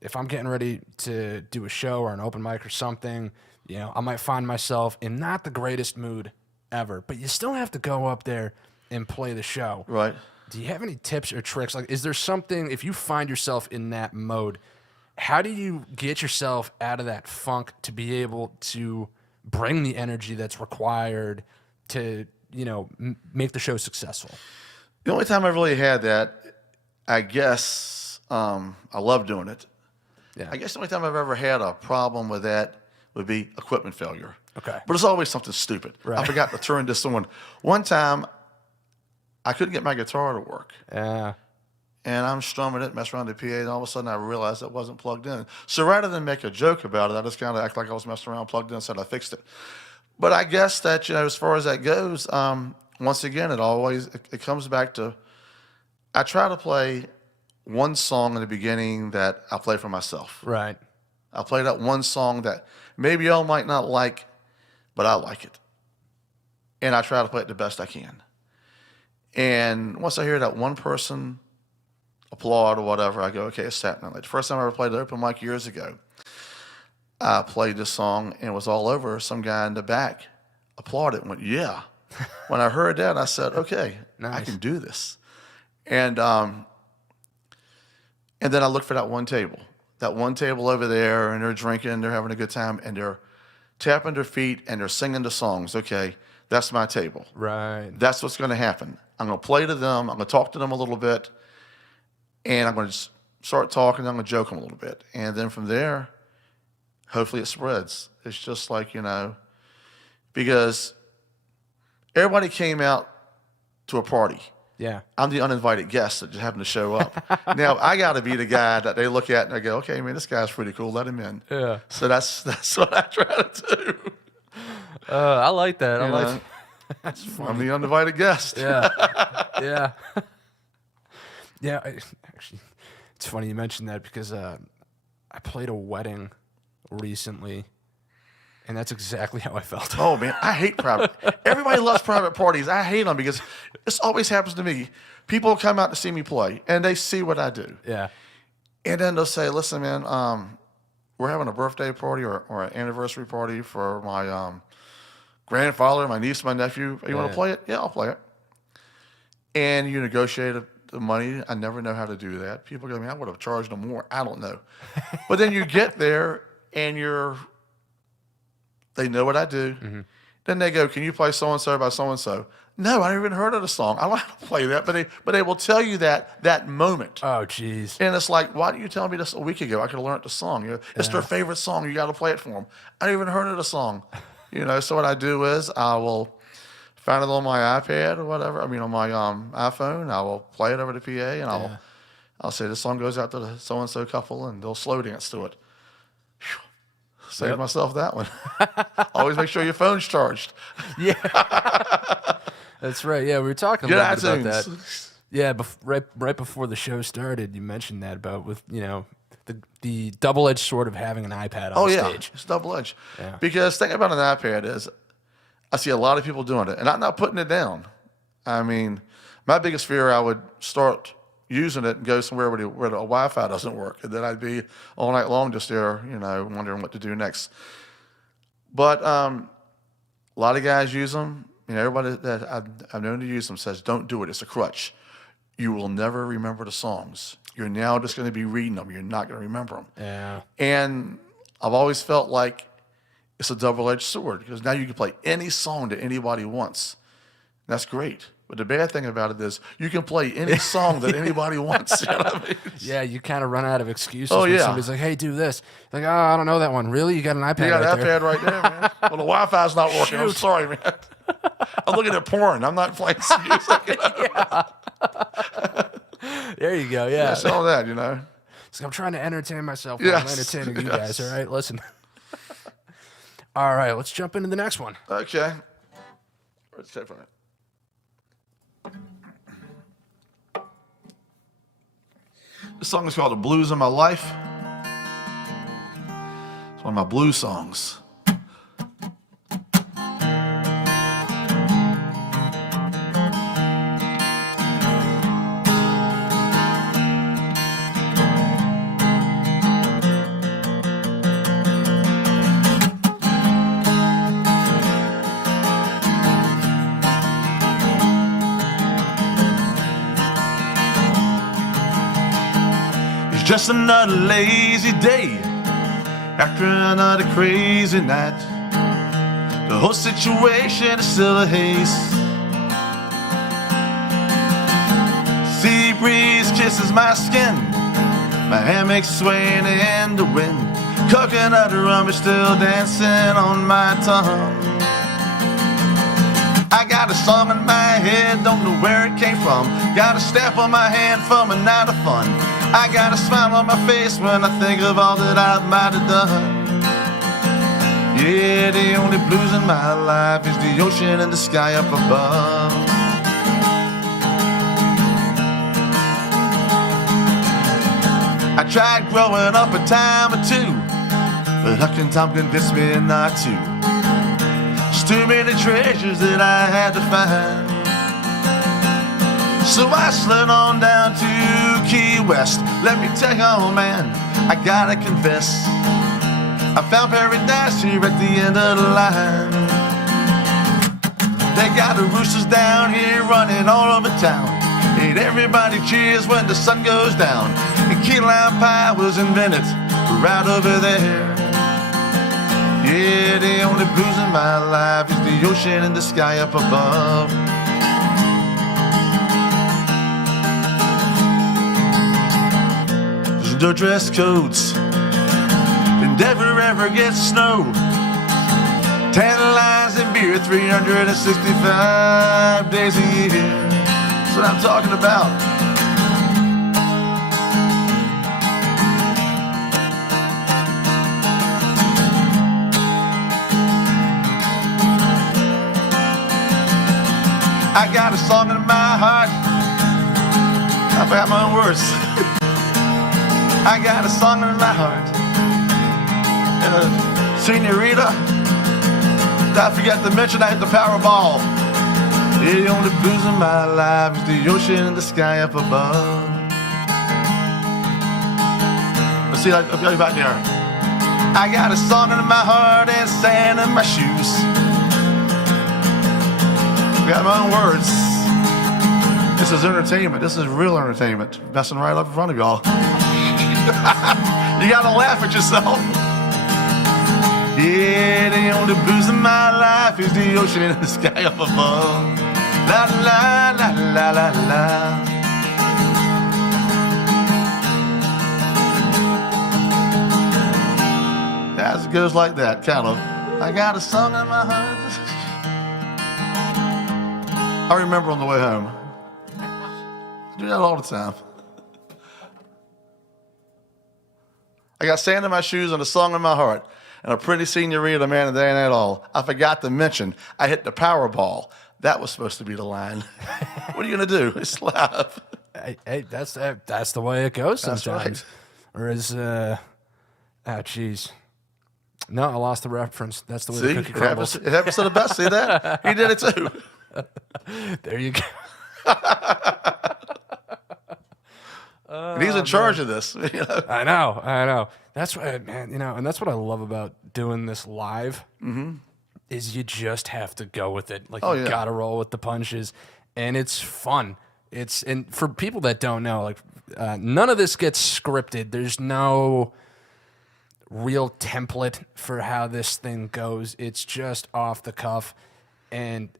if I'm getting ready to do a show or an open mic or something, I might find myself in not the greatest mood ever, but you still have to go up there and play the show. Right. Do you have any tips or tricks? Like, is there something, if you find yourself in that mode, how do you get yourself out of that funk to be able to bring the energy that's required to, make the show successful? The only time I really had that, I guess, I love doing it. Yeah. I guess the only time I've ever had a problem with that would be equipment failure. Okay. But it's always something stupid. Right. I forgot to turn this on. One time, I couldn't get my guitar to work. Yeah. And I'm strumming it, messing around the PA, and all of a sudden I realized it wasn't plugged in. So rather than make a joke about it, I just kind of act like I was messing around, plugged in, and said I fixed it. But I guess that, as far as that goes, once again, it comes back to, I try to play one song in the beginning that I play for myself. Right. I play that one song that maybe y'all might not like, but I like it. And I try to play it the best I can. And once I hear that one person applaud or whatever, I go, okay, it's happening. Like the first time I ever played the open mic years ago, I played this song and it was all over. Some guy in the back applauded and went, yeah. When I heard that, I said, okay, Nice. I can do this. And then I looked for that one table over there, and they're drinking, they're having a good time, and they're tapping their feet and they're singing the songs. Okay, that's my table. Right. That's what's going to happen. I'm going to play to them. I'm going to talk to them a little bit, and I'm going to start talking. I'm going to joke them a little bit, and then from there, hopefully it spreads. It's just like, because everybody came out to a party. Yeah. I'm the uninvited guest that just happened to show up. Now, I got to be the guy that they look at and they go, okay, man, this guy's pretty cool. Let him in. Yeah. So that's what I try to do. I like that. I You like know? That's funny. I'm the uninvited guest. Yeah. Yeah. Yeah. Actually, it's funny you mentioned that because I played a wedding recently, and that's exactly how I felt. Oh, man, I hate private. Everybody loves private parties. I hate them because this always happens to me. People come out to see me play, and they see what I do. Yeah. And then they'll say, listen, man, we're having a birthday party or an anniversary party for my grandfather, my niece, my nephew. You want to play it? Yeah, I'll play it. And you negotiate the money. I never know how to do that. People go, man, I would have charged them more. I don't know. But then you get there, and they know what I do. Mm-hmm. Then they go, can you play so-and-so by so-and-so? No, I never even heard of the song. I don't know how to play that, but they will tell you that moment. Oh, jeez. And it's like, why didn't you tell me this a week ago? I could have learned the song. It's their favorite song. You got to play it for them. I didn't even heard of the song. So what I do is I will find it on my iPad or whatever. I mean, on my iPhone. I will play it over the PA, and I'll say this song goes out to the so-and-so couple, and they'll slow dance to it. Whew. Saved myself that one. Always make sure your phone's charged. Yeah. That's right. Yeah, we were talking a little bit about that. Yeah, right before the show started, you mentioned that about with the double-edged sword of having an iPad on stage. It's double-edged. Yeah. Because the thing about an iPad is I see a lot of people doing it, and I'm not putting it down. I mean, my biggest fear, I would start using it and go somewhere where the Wi-Fi doesn't work, and then I'd be all night long just there, wondering what to do next. But a lot of guys use them. Everybody that I've known to use them says, don't do it. It's a crutch. You will never remember the songs. You're now just going to be reading them. You're not going to remember them. Yeah. And I've always felt like it's a double-edged sword because now you can play any song that anybody wants. That's great. But the bad thing about it is you can play any song that anybody wants. You know what I mean? Yeah, you kind of run out of excuses when somebody's like, hey, do this. Like, oh, I don't know that one. Really? You got an iPad You got right an there. iPad right there, man. Well, the Wi-Fi's not working. I'm sorry, man. I'm looking at porn. I'm not playing some music. There you go, yeah. It's all that, So I'm trying to entertain myself while I'm entertaining you guys, all right? Listen. All right, let's jump into the next one. Okay. Let's take from it. This song is called The Blues of My Life. It's one of my blues songs. Just another lazy day after another crazy night. The whole situation is still a haze. Sea breeze kisses my skin, my hammock swaying in the wind. Coconut rum is still dancing on my tongue. I got a song in my head, don't know where it came from. Got a stamp on my hand from a night of fun. I got a smile on my face when I think of all that I might have done. Yeah, the only blues in my life is the ocean and the sky up above. I tried growing up a time or two, but Huck and Tom convinced me not to. There's too many treasures that I had to find. So I slid on down to Key West. Let me tell you, oh man, I gotta confess, I found paradise here at the end of the line. They got the roosters down here running all over town, and everybody cheers when the sun goes down. And key lime pie was invented right over there. Yeah, the only blues in my life is the ocean and the sky up above. No dress codes, and never ever gets snow. Tantalizing beer 365 days a year. That's what I'm talking about. I got a song in my heart. I forgot my own words. I got a song in my heart. Senorita, I forgot to mention I hit the Powerball. The only booze in my life is the ocean and the sky up above. Let's see, I'll be back there. I got a song in my heart and sand in my shoes. I got my own words. This is entertainment. This is real entertainment. Messing right up in front of y'all. You gotta laugh at yourself. Yeah, the only booze in my life is the ocean and the sky up above. La la la la la la. As it goes like that, kind of. I got a song in my heart. I remember on the way home. I do that all the time. I got sand in my shoes and a song in my heart. And a pretty senorita, man, and that ain't all. I forgot to mention, I hit the Powerball. That was supposed to be the line. What are you going to do? It's laugh. Hey, that's the way it goes sometimes. Right. Or is, jeez. No, I lost the reference. That's the way the cookie crumbles. It happens to the best. See that? He did it too. There you go. And he's in charge of this. You know? I know. That's what, man, and that's what I love about doing this live. Mm-hmm. Is you just have to go with it. Like, you gotta roll with the punches, and it's fun. And for people that don't know, like, none of this gets scripted. There's no real template for how this thing goes. It's just off the cuff, and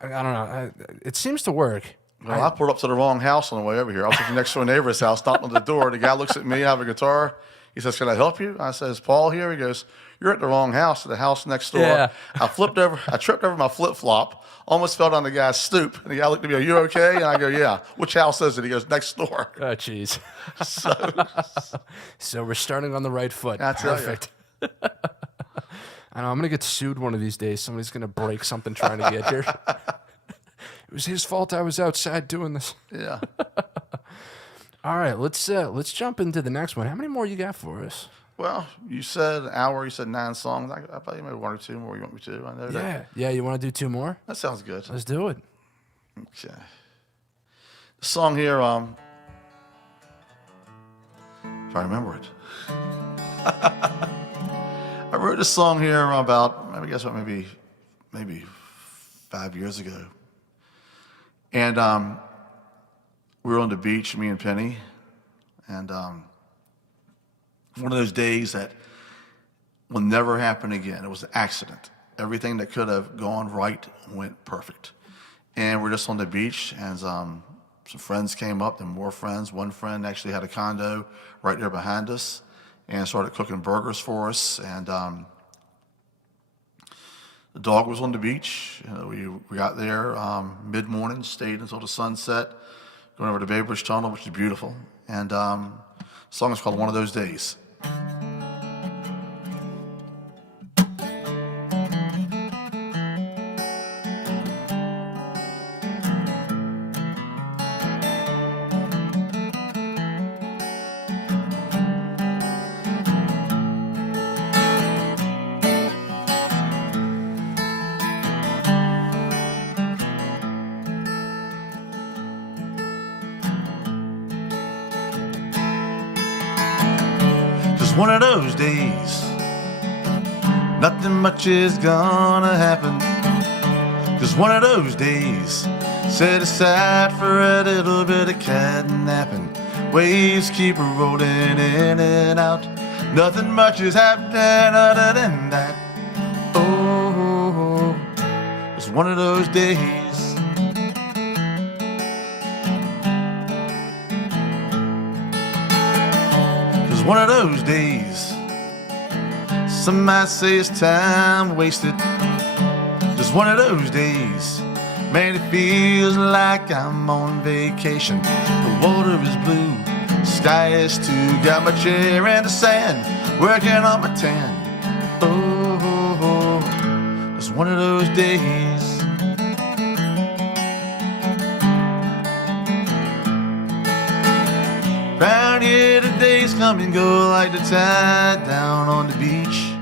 I don't know. It seems to work. Well, I pulled up to the wrong house on the way over here. I was sitting next to a neighbor's house, knocked on the door. The guy looks at me, I have a guitar. He says, "Can I help you?" I says, "Paul here." He goes, "You're at the wrong house, at the house next door." Yeah. I tripped over my flip-flop, almost fell down the guy's stoop. And the guy looked at me, "Are you okay?" And I go, "Yeah." "Which house is it?" He goes, "Next door." Oh, jeez. So we're starting on the right foot. That's perfect. I know, I'm going to get sued one of these days. Somebody's going to break something trying to get here. It was his fault I was outside doing this. Yeah. All right, let's jump into the next one. How many more you got for us? Well, you said an hour. You said 9 songs. I probably maybe 1 or 2 more you want me to. I know that. Yeah. You want to do 2 more? That sounds good. Let's do it. Okay. The song here, if I remember it. I wrote this song here about, maybe 5 years ago. And we were on the beach, me and Penny, and one of those days that will never happen again. It was an accident. Everything that could have gone right went perfect. And we're just on the beach, and some friends came up, and more friends. One friend actually had a condo right there behind us and started cooking burgers for us. And the dog was on the beach. We got there mid-morning, stayed until the sunset, going over to Bay Bridge Tunnel, which is beautiful. And the song is called "One of Those Days." One of those days, nothing much is gonna happen. Just one of those days, set aside for a little bit of catnapping. Waves keep rolling in and out. Nothing much is happening other than that. Oh, it's one of those days. One of those days, some might say it's time wasted. Just one of those days, Man, it feels like I'm on vacation. The water is blue, sky is too. Got my chair in the sand, working on my tan. Oh, it's one of those days. Round here the days come and go like the tide down on the beach.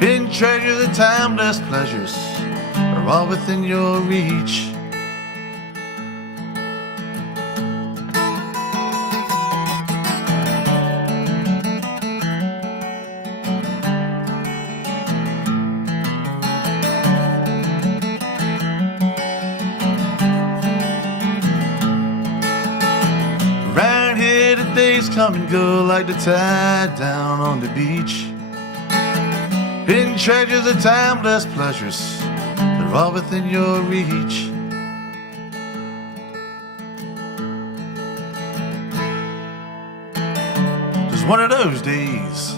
Hidden treasures and timeless pleasures are all within your reach. Round here the days come and go like the tide down on the beach. Hidden treasures and timeless pleasures, they're all within your reach. Just one of those days.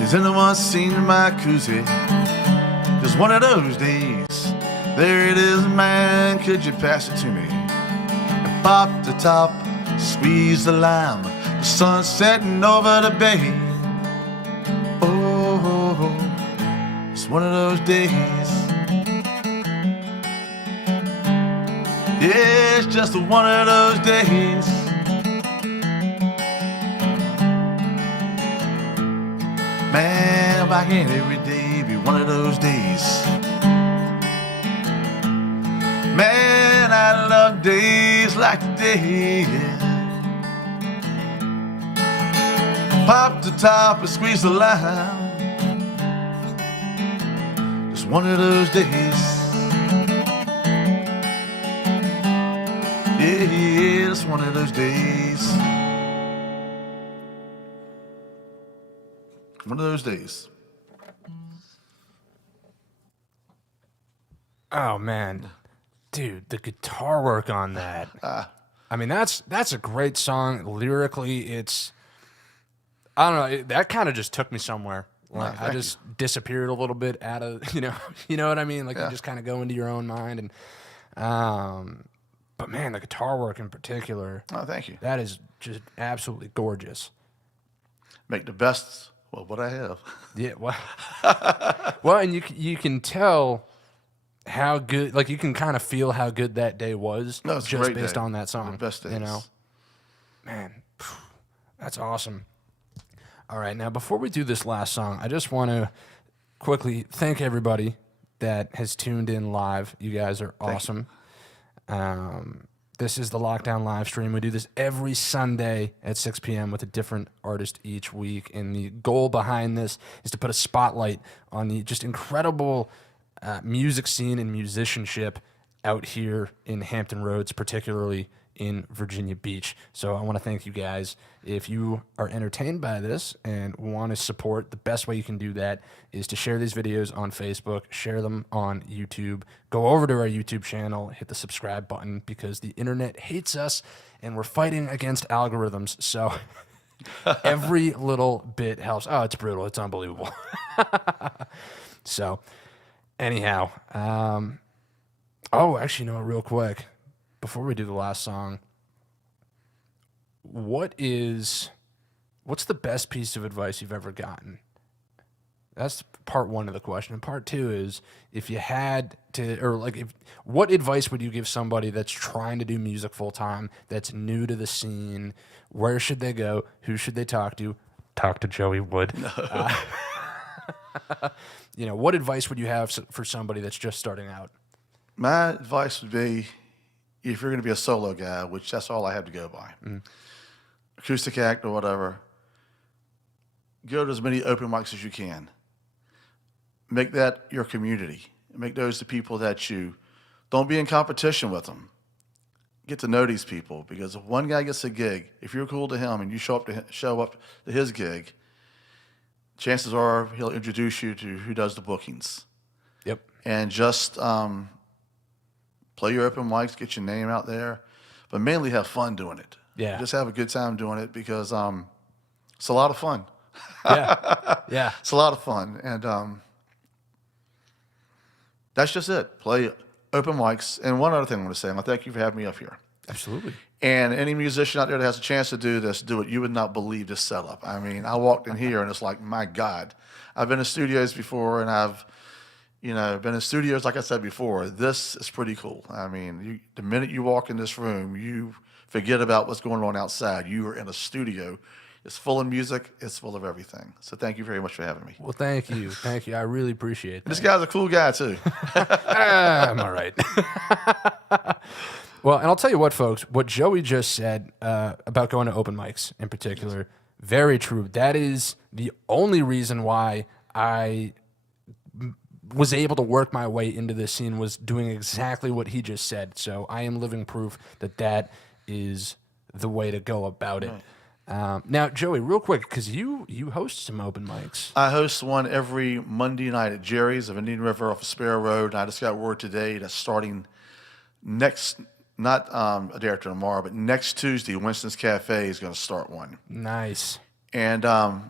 Is anyone seen my koozie? Just one of those days. There it is, man, could you pass it to me? And pop the top, squeeze the lime. The sun's setting over the bay. It's one of those days. Yeah, it's just one of those days. Man, why can't every day be one of those days? Man, I love days like today. Pop the top and squeeze the lime. One of those days. Yeah, it's one of those days. One of those days. Oh man, dude, the guitar work on that. I mean, that's a great song. Lyrically, it's, I don't know, that kind of just took me somewhere. Like I just disappeared a little bit out of, you know what I mean? Like you just kind of go into your own mind, and but man, the guitar work in particular. Oh, thank you. That is just absolutely gorgeous. Make the best of what I have. Yeah, well, well, and you can tell how good, like you can kind of feel how good that day was No, it's a just great based day. on that song. The best days. You know, man, that's awesome. All right, now before we do this last song, I just want to quickly thank everybody that has tuned in live. You guys are awesome. This is the Lockdown live stream. We do this every Sunday at 6 p.m. with a different artist each week, and the goal behind this is to put a spotlight on the just incredible music scene and musicianship out here in Hampton Roads, particularly in Virginia Beach. So I want to thank you guys. If you are entertained by this and want to support, the best way you can do that is to share these videos on Facebook, share them on YouTube, go over to our YouTube channel, hit the subscribe button, because the internet hates us and we're fighting against algorithms. So every little bit helps. Oh, it's brutal. It's unbelievable. So anyhow, oh, actually, no, real quick, before we do the last song, what's the best piece of advice you've ever gotten? That's part one of the question. And part two is, if you had to, or like, what advice would you give somebody that's trying to do music full time, that's new to the scene? Where should they go? Who should they talk to? Talk to Joey Wood. No. What advice would you have for somebody that's just starting out? My advice would be, if you're going to be a solo guy, which that's all I have to go by, acoustic act or whatever, go to as many open mics as you can. Make that your community. Make those the people that you, don't be in competition with them. Get to know these people, because if one guy gets a gig, if you're cool to him and you show up to his gig, chances are he'll introduce you to who does the bookings. Yep. And just play your open mics, get your name out there, but mainly have fun doing it. Yeah. Just have a good time doing it, because it's a lot of fun. Yeah. Yeah. It's a lot of fun. And That's just it. Play open mics. And one other thing I want to say, I want to thank you for having me up here. Absolutely. And any musician out there that has a chance to do this, do it. You would not believe this setup. I mean, I walked in here and it's like, my God. I've been in studios before, and I've, been in studios, like I said before. This is pretty cool. I mean, the minute you walk in this room, you forget about what's going on outside. You are in a studio. It's full of music. It's full of everything. So thank you very much for having me. Well, thank you. Thank you. I really appreciate that. This guy's a cool guy, too. I'm all right. Well, and I'll tell you what, folks, what Joey just said about going to open mics in particular, very true. That is the only reason why I was able to work my way into this scene, was doing exactly what he just said. So I am living proof that that is the way to go about it. Right. Now, Joey, real quick, because you host some open mics. I host one every Monday night at Jerry's of Indian River off of Sparrow Road. And I just got word today that's starting not a day after tomorrow, but next Tuesday, Winston's Cafe is going to start one. Nice. And I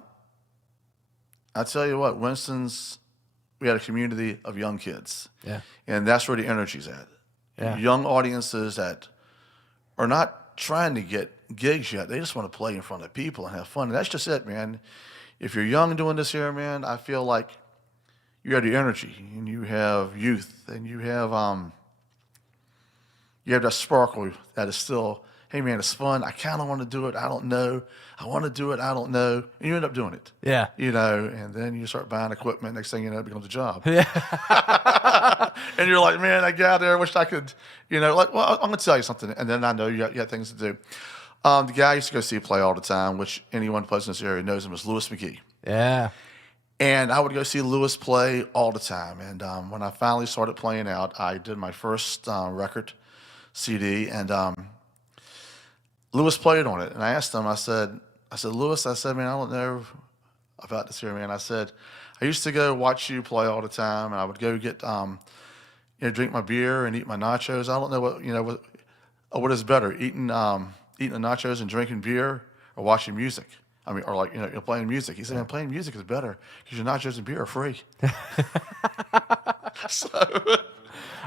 tell you what, we had a community of young kids. Yeah. And that's where the energy's at. Yeah. Young audiences that are not trying to get gigs yet. They just want to play in front of people and have fun. And that's just it, man. If you're young and doing this here, man, I feel like you have the energy and you have youth and you have that sparkle that is still, hey, man, it's fun. I kind of want to do it. I don't know. I want to do it. I don't know. And you end up doing it. Yeah. And then you start buying equipment. Next thing you know, it becomes a job. Yeah. And you're like, man, I got there. I wish I could, well, I'm going to tell you something. And then I know you got things to do. The guy I used to go see play all the time, which anyone who plays in this area knows him, is Lewis McGee. Yeah. And I would go see Lewis play all the time. And when I finally started playing out, I did my first record CD, and Lewis played on it. And I asked him, I said, Lewis, man, I don't know about this here, man. I said, I used to go watch you play all the time, and I would go get, drink my beer and eat my nachos. I don't know what is better, eating the nachos and drinking beer, or watching music. I mean, or playing music. He said, man, playing music is better because your nachos and beer are free. So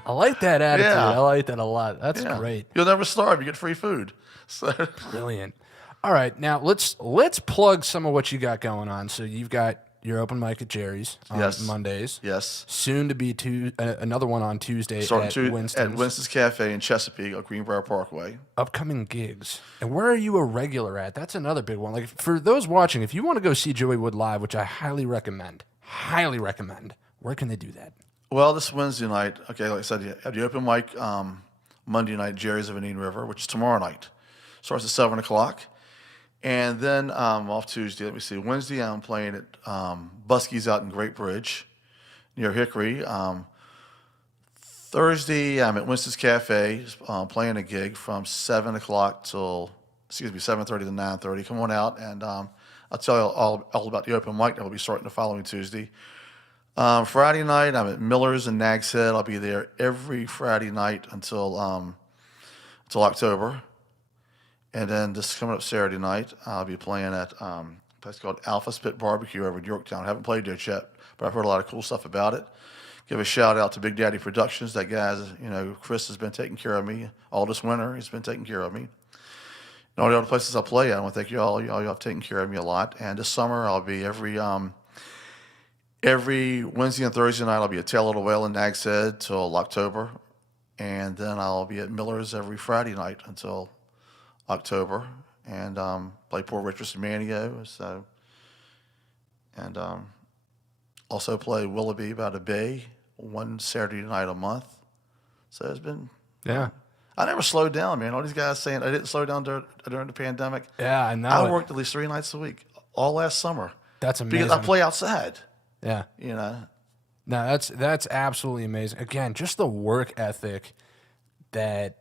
I like that attitude. Yeah. I like that a lot. That's great. You'll never starve. You get free food. So Brilliant. All right, now let's plug some of what you got going on. So you've got your open mic at Jerry's on Mondays. Yes. Soon to be another one on Tuesday at Winston's. At Winston's Cafe in Chesapeake on Greenbrier Parkway. Upcoming gigs. And where are you a regular at? That's another big one. Like, for those watching, if you want to go see Joey Wood live, which I highly recommend, where can they do that? Well, this Wednesday night, okay, like I said, you have the open mic Monday night, Jerry's of Indian River, which is tomorrow night. Starts at 7 o'clock. And then off Tuesday, let me see, Wednesday I'm playing at Buskey's out in Great Bridge near Hickory. Thursday I'm at Winston's Cafe playing a gig from 7 o'clock till, 7:30 to 9:30. Come on out, and I'll tell you all about the open mic that will be starting the following Tuesday. Friday night, I'm at Miller's in Nags Head. I'll be there every Friday night until October. And then this coming up Saturday night, I'll be playing at a place called Alpha Spit Barbecue over in Yorktown. I haven't played there yet, but I've heard a lot of cool stuff about it. Give a shout out to Big Daddy Productions. That guy's, Chris has been taking care of me all this winter. He's been taking care of me. And all the other places I play at, I want to thank you all. Y'all have taken care of me a lot. And this summer, I'll be every Wednesday and Thursday night, I'll be at Tail of the Whale in Nags Head till October. And then I'll be at Miller's every Friday night until October. And play Poor Richardson Manio. So, and also play Willoughby by the Bay one Saturday night a month. So it's been... Yeah. I never slowed down, man. All these guys saying I didn't slow down during the pandemic. Yeah, I know. I worked at least 3 nights a week all last summer. That's amazing. Because I play outside. Yeah. No, that's absolutely amazing. Again, just the work ethic that,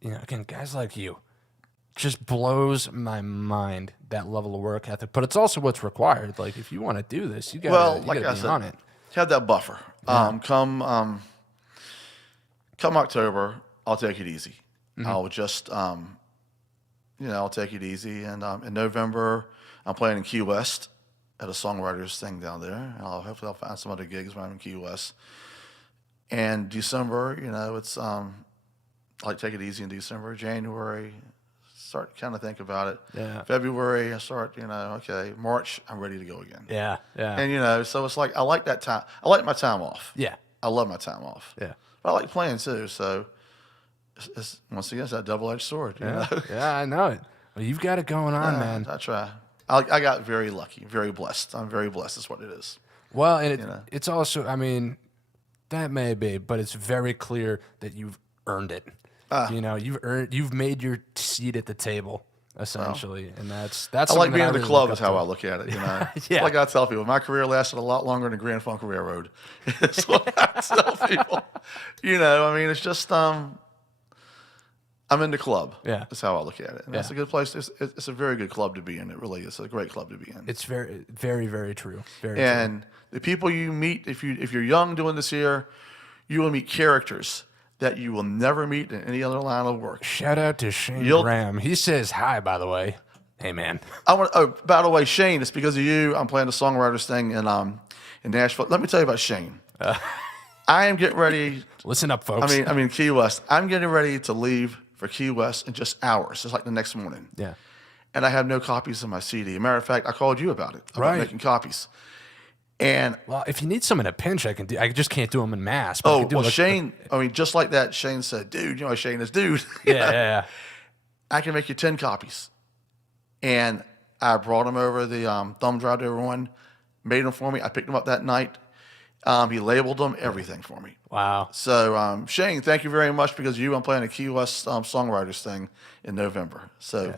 again, guys like you, just blows my mind, that level of work ethic. But it's also what's required. Like, if you want to do this, you got to be on it. Have that buffer. Yeah. Come October, I'll take it easy. Mm-hmm. I'll just, I'll take it easy. And in November, I'm playing in Key West at a songwriters thing down there. Hopefully I'll find some other gigs when I'm in Key West. And December, you know, it's I like take it easy in December. January, start kind of think about it. Yeah. February, I start, you know, okay. March, I'm ready to go again. Yeah. Yeah. And you know, so it's like I like that time. I like my time off. Yeah. I love my time off. Yeah. But I like playing too. So it's once again, it's that double-edged sword. You know? Yeah, I know it. Well, you've got it going on, man. I try. I got very lucky, very blessed. I'm very blessed. Is what it is. Well, and it's also, I mean, that may be, but it's very clear that you've earned it. You know, you've made your seat at the table essentially, and that's. I like being in the club. Is how I look at it. You know, Yeah. Like I tell people, my career lasted a lot longer than Grand Funk Railroad. It's what I tell people. You know, I mean, it's just I'm in the club. Yeah. That's how I look at it. And It's a good place. It's a very good club to be in. It really is a great club to be in. It's very, very, very true. Very And the people you meet, if you're young doing this here, you will meet characters that you will never meet in any other line of work. Shout out to Shane Graham. He says hi, by the way. Hey, man. By the way, Shane, it's because of you. I'm playing the songwriters thing in Nashville. Let me tell you about Shane. I am getting ready. Listen up, folks. I mean Key West. I'm getting ready to leave for Key West in just hours. It's like the next morning. Yeah. And I have no copies of my CD. As a matter of fact, I called you about it, about Right. making copies. And Well, if you need some in a pinch, I can do. I just can't do them in mass. But I can do Shane. I mean, just like that, Shane said, "Dude, you know, Shane is dude. Yeah. I can make you 10 copies." And I brought him over the thumb drive to everyone, made them for me. I picked them up that night. He labeled them, everything for me. Wow. So, Shane, thank you very much because of you. I'm playing a Key West songwriters thing in November. So,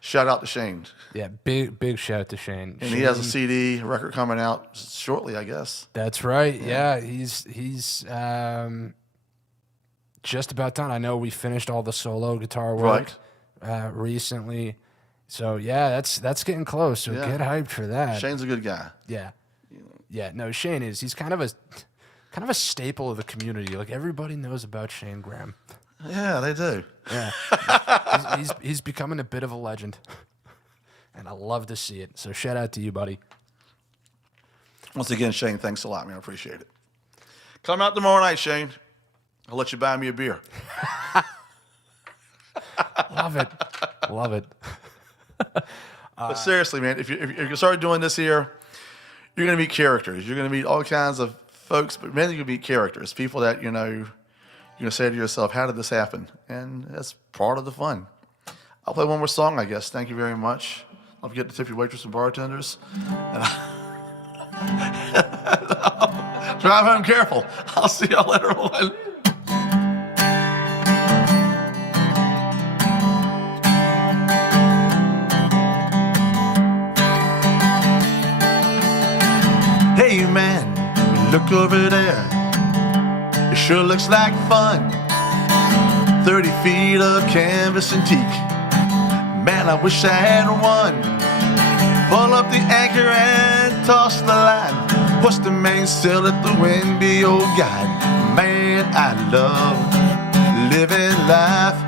shout out to Shane. Yeah, big shout out to Shane. And he has a CD record coming out shortly, I guess. That's right. Yeah, he's just about done. I know we finished all the solo guitar work recently. So yeah, that's getting close. So get hyped for that. Shane's a good guy. Yeah. Yeah, no, Shane is. He's kind of a staple of the community. Like everybody knows about Shane Graham. Yeah, they do. Yeah. he's becoming a bit of a legend. And I love to see it. So shout out to you, buddy. Once again, Shane, thanks a lot, man. I appreciate it. Come out tomorrow night, Shane. I'll let you buy me a beer. Love it. Love it. But seriously, man, if you start doing this here, you're going to meet characters. You're going to meet all kinds of folks, but mainly you're going to meet characters, people that, you know, you're going to say to yourself, how did this happen? And that's part of the fun. I'll play one more song, I guess. Thank you very much. Don't forget to tip your waitress and bartenders. And drive home careful. I'll see y'all later on. Hey man, look over there. It sure looks like fun. 30 feet of canvas and teak. Man, I wish I had one. Pull up the anchor and toss the line. What's the mainsail? Let the wind be your guide. Man, I love living life.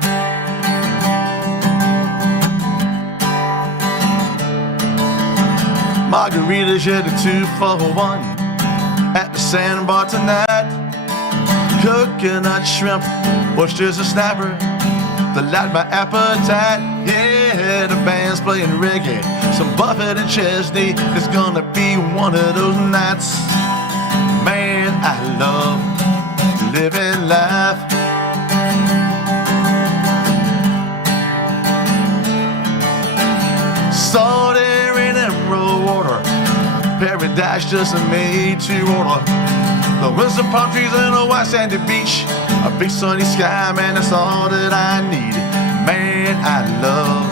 Margaritas, yeah, the 2 for 1 at the sandbar tonight. Coconut shrimp, oysters and snapper, delight my appetite. Yeah, the band's playing reggae, some Buffett and Chesney. It's gonna be one of those nights. Man, I love living life. Salt air and emerald water, paradise just made to order. The winds of palm trees and a white sandy beach, a big sunny sky, man, that's all that I need. Man, I love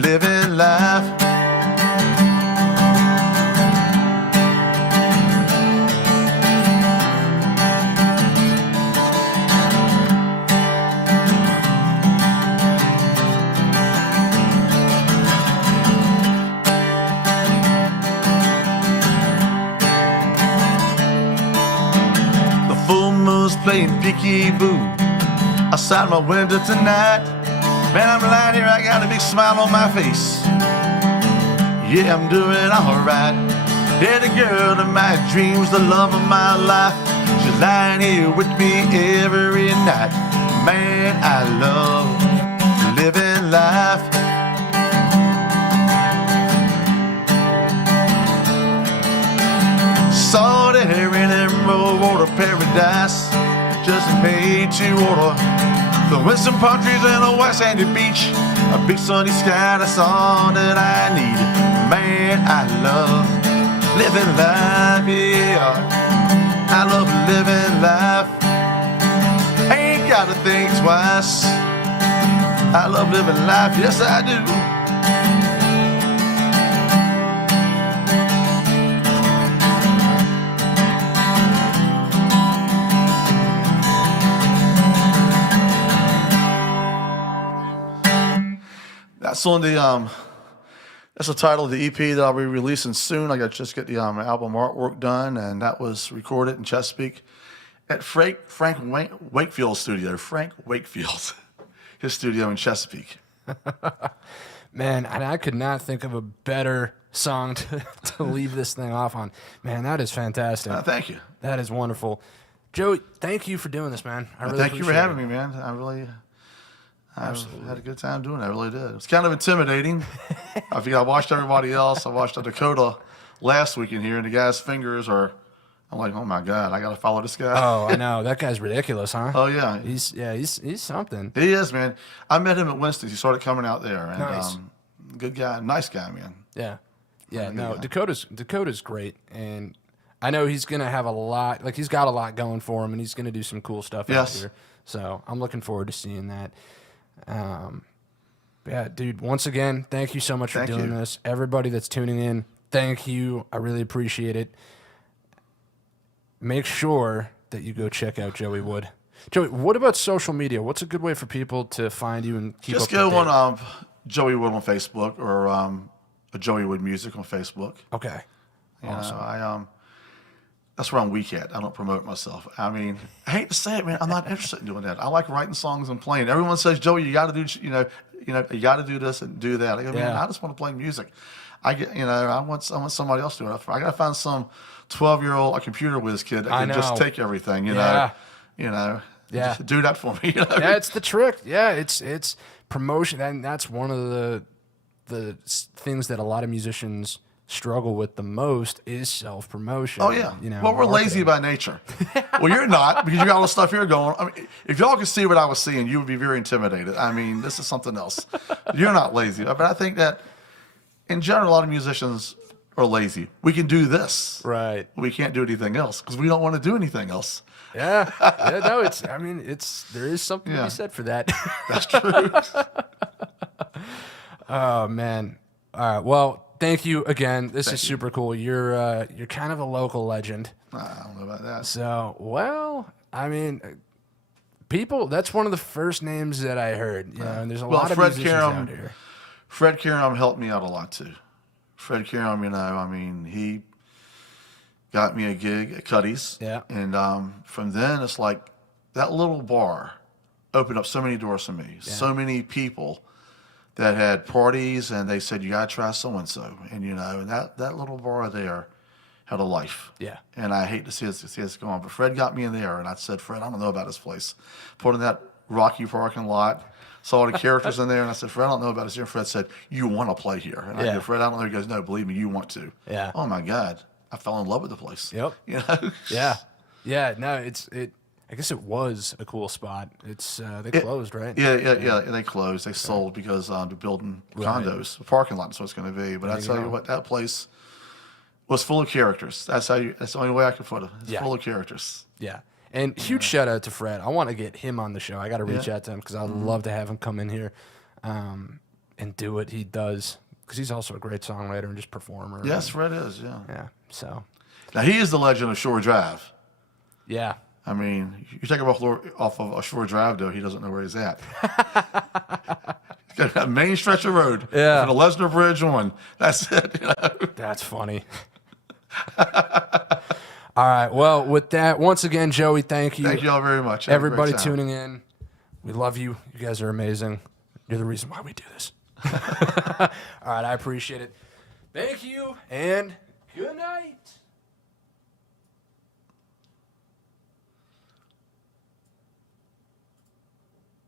living life. Playing peekaboo outside my window tonight. Man, I'm lying here, I got a big smile on my face. Yeah, I'm doing alright. Yeah, the girl of my dreams, the love of my life, she's lying here with me every night. Man, I love living life. Salt air in emerald water paradise, just made to order. Throwing some palm trees and a white sandy beach, a big sunny sky, that's all that I need. Man, I love living life, yeah. I love living life. Ain't gotta think twice. I love living life, yes I do. That's on the that's the title of the EP that I'll be releasing soon. I got to just get the album artwork done, and that was recorded in Chesapeake at Frank Wakefield's studio. Frank Wakefield, his studio in Chesapeake. Man, and I could not think of a better song to leave this thing off on. Man, that is fantastic. Thank you. That is wonderful. Joey, thank you for doing this, man. I really thank you for having it. me, man. I've had a good time doing it. I really did. It's kind of intimidating. I think I watched everybody else. I watched a Dakota last weekend here, and the guy's fingers are. I'm like, oh my God, I got to follow this guy. Oh, I know that guy's ridiculous, huh? Oh yeah, he's something. He is, man. I met him at Winston's. He started coming out there, and nice. Good guy, nice guy, man. Yeah. No, Dakota's great, and I know he's gonna have a lot. Like he's got a lot going for him, and he's gonna do some cool stuff out here. So I'm looking forward to seeing that. Yeah, dude, once again, thank you so much for doing this. Everybody that's tuning in, thank you. I really appreciate it. Make sure that you go check out Joey Wood. Joey, what about social media? What's a good way for people to find you and keep up to date? Just go on Joey Wood on Facebook or Joey Wood Music on Facebook. Okay. Awesome. That's where I'm weak at. I don't promote myself. I mean, I hate to say it, man. I'm not interested in doing that. I like writing songs and playing. Everyone says, Joey, you got to do, you got to do this and do that. I go, man, I just want to play music. I want somebody else to do it. I got to find some 12-year-old computer whiz kid that can just take everything. You know, just do that for me. Yeah, it's the trick. Yeah, it's promotion, and that's one of the things that a lot of musicians struggle with the most is self-promotion. Oh yeah. Well, we're lazy by nature. Well, you're not, because you got all the stuff here going. I mean, if y'all could see what I was seeing, you would be very intimidated. I mean, this is something else. You're not lazy, but I think that in general, a lot of musicians are lazy. We can do this, right? We can't do anything else because we don't want to do anything else. Yeah. No, there is something to be said for that. That's true. Oh man. All right. Well, thank you again. This is super cool. You're kind of a local legend. I don't know about that. So, well, I mean, people. That's one of the first names that I heard. You know, and there's a lot of musicians out here. Fred Karam helped me out a lot too. Fred Karam, he got me a gig at Cuddy's. Yeah. And from then, it's like that little bar opened up so many doors for me. Yeah. So many people that had parties, and they said, you got to try so-and-so. And, and that little bar there had a life. Yeah. And I hate to see us go on. But Fred got me in there, and I said, Fred, I don't know about this place. Put in that rocky parking lot, saw the characters in there, and I said, Fred, I don't know about this here. And Fred said, you want to play here. And I said, Fred, I don't know. He goes, no, believe me, you want to. Yeah. Oh, my God. I fell in love with the place. Yep. Yeah. Yeah. No, I guess it was a cool spot. They closed, right? Yeah. They closed. They sold because they're building condos. The parking lot is what it's going to be. But I tell you what, that place was full of characters. That's the only way I could put it. It's full of characters. Yeah. And huge shout out to Fred. I want to get him on the show. I got to reach out to him because I'd love to have him come in here and do what he does, because he's also a great songwriter and just performer. Yes, Fred is. Yeah. Yeah. So now he is the legend of Shore Drive. Yeah. I mean, you take him off of a Shore Drive, though, he doesn't know where he's at. He's got that main stretch of road. Yeah. From the Lesnar Bridge on. That's it. That's funny. All right. Well, with that, once again, Joey, thank you. Thank you all very much. Everybody tuning in, we love you. You guys are amazing. You're the reason why we do this. All right. I appreciate it. Thank you, and good night.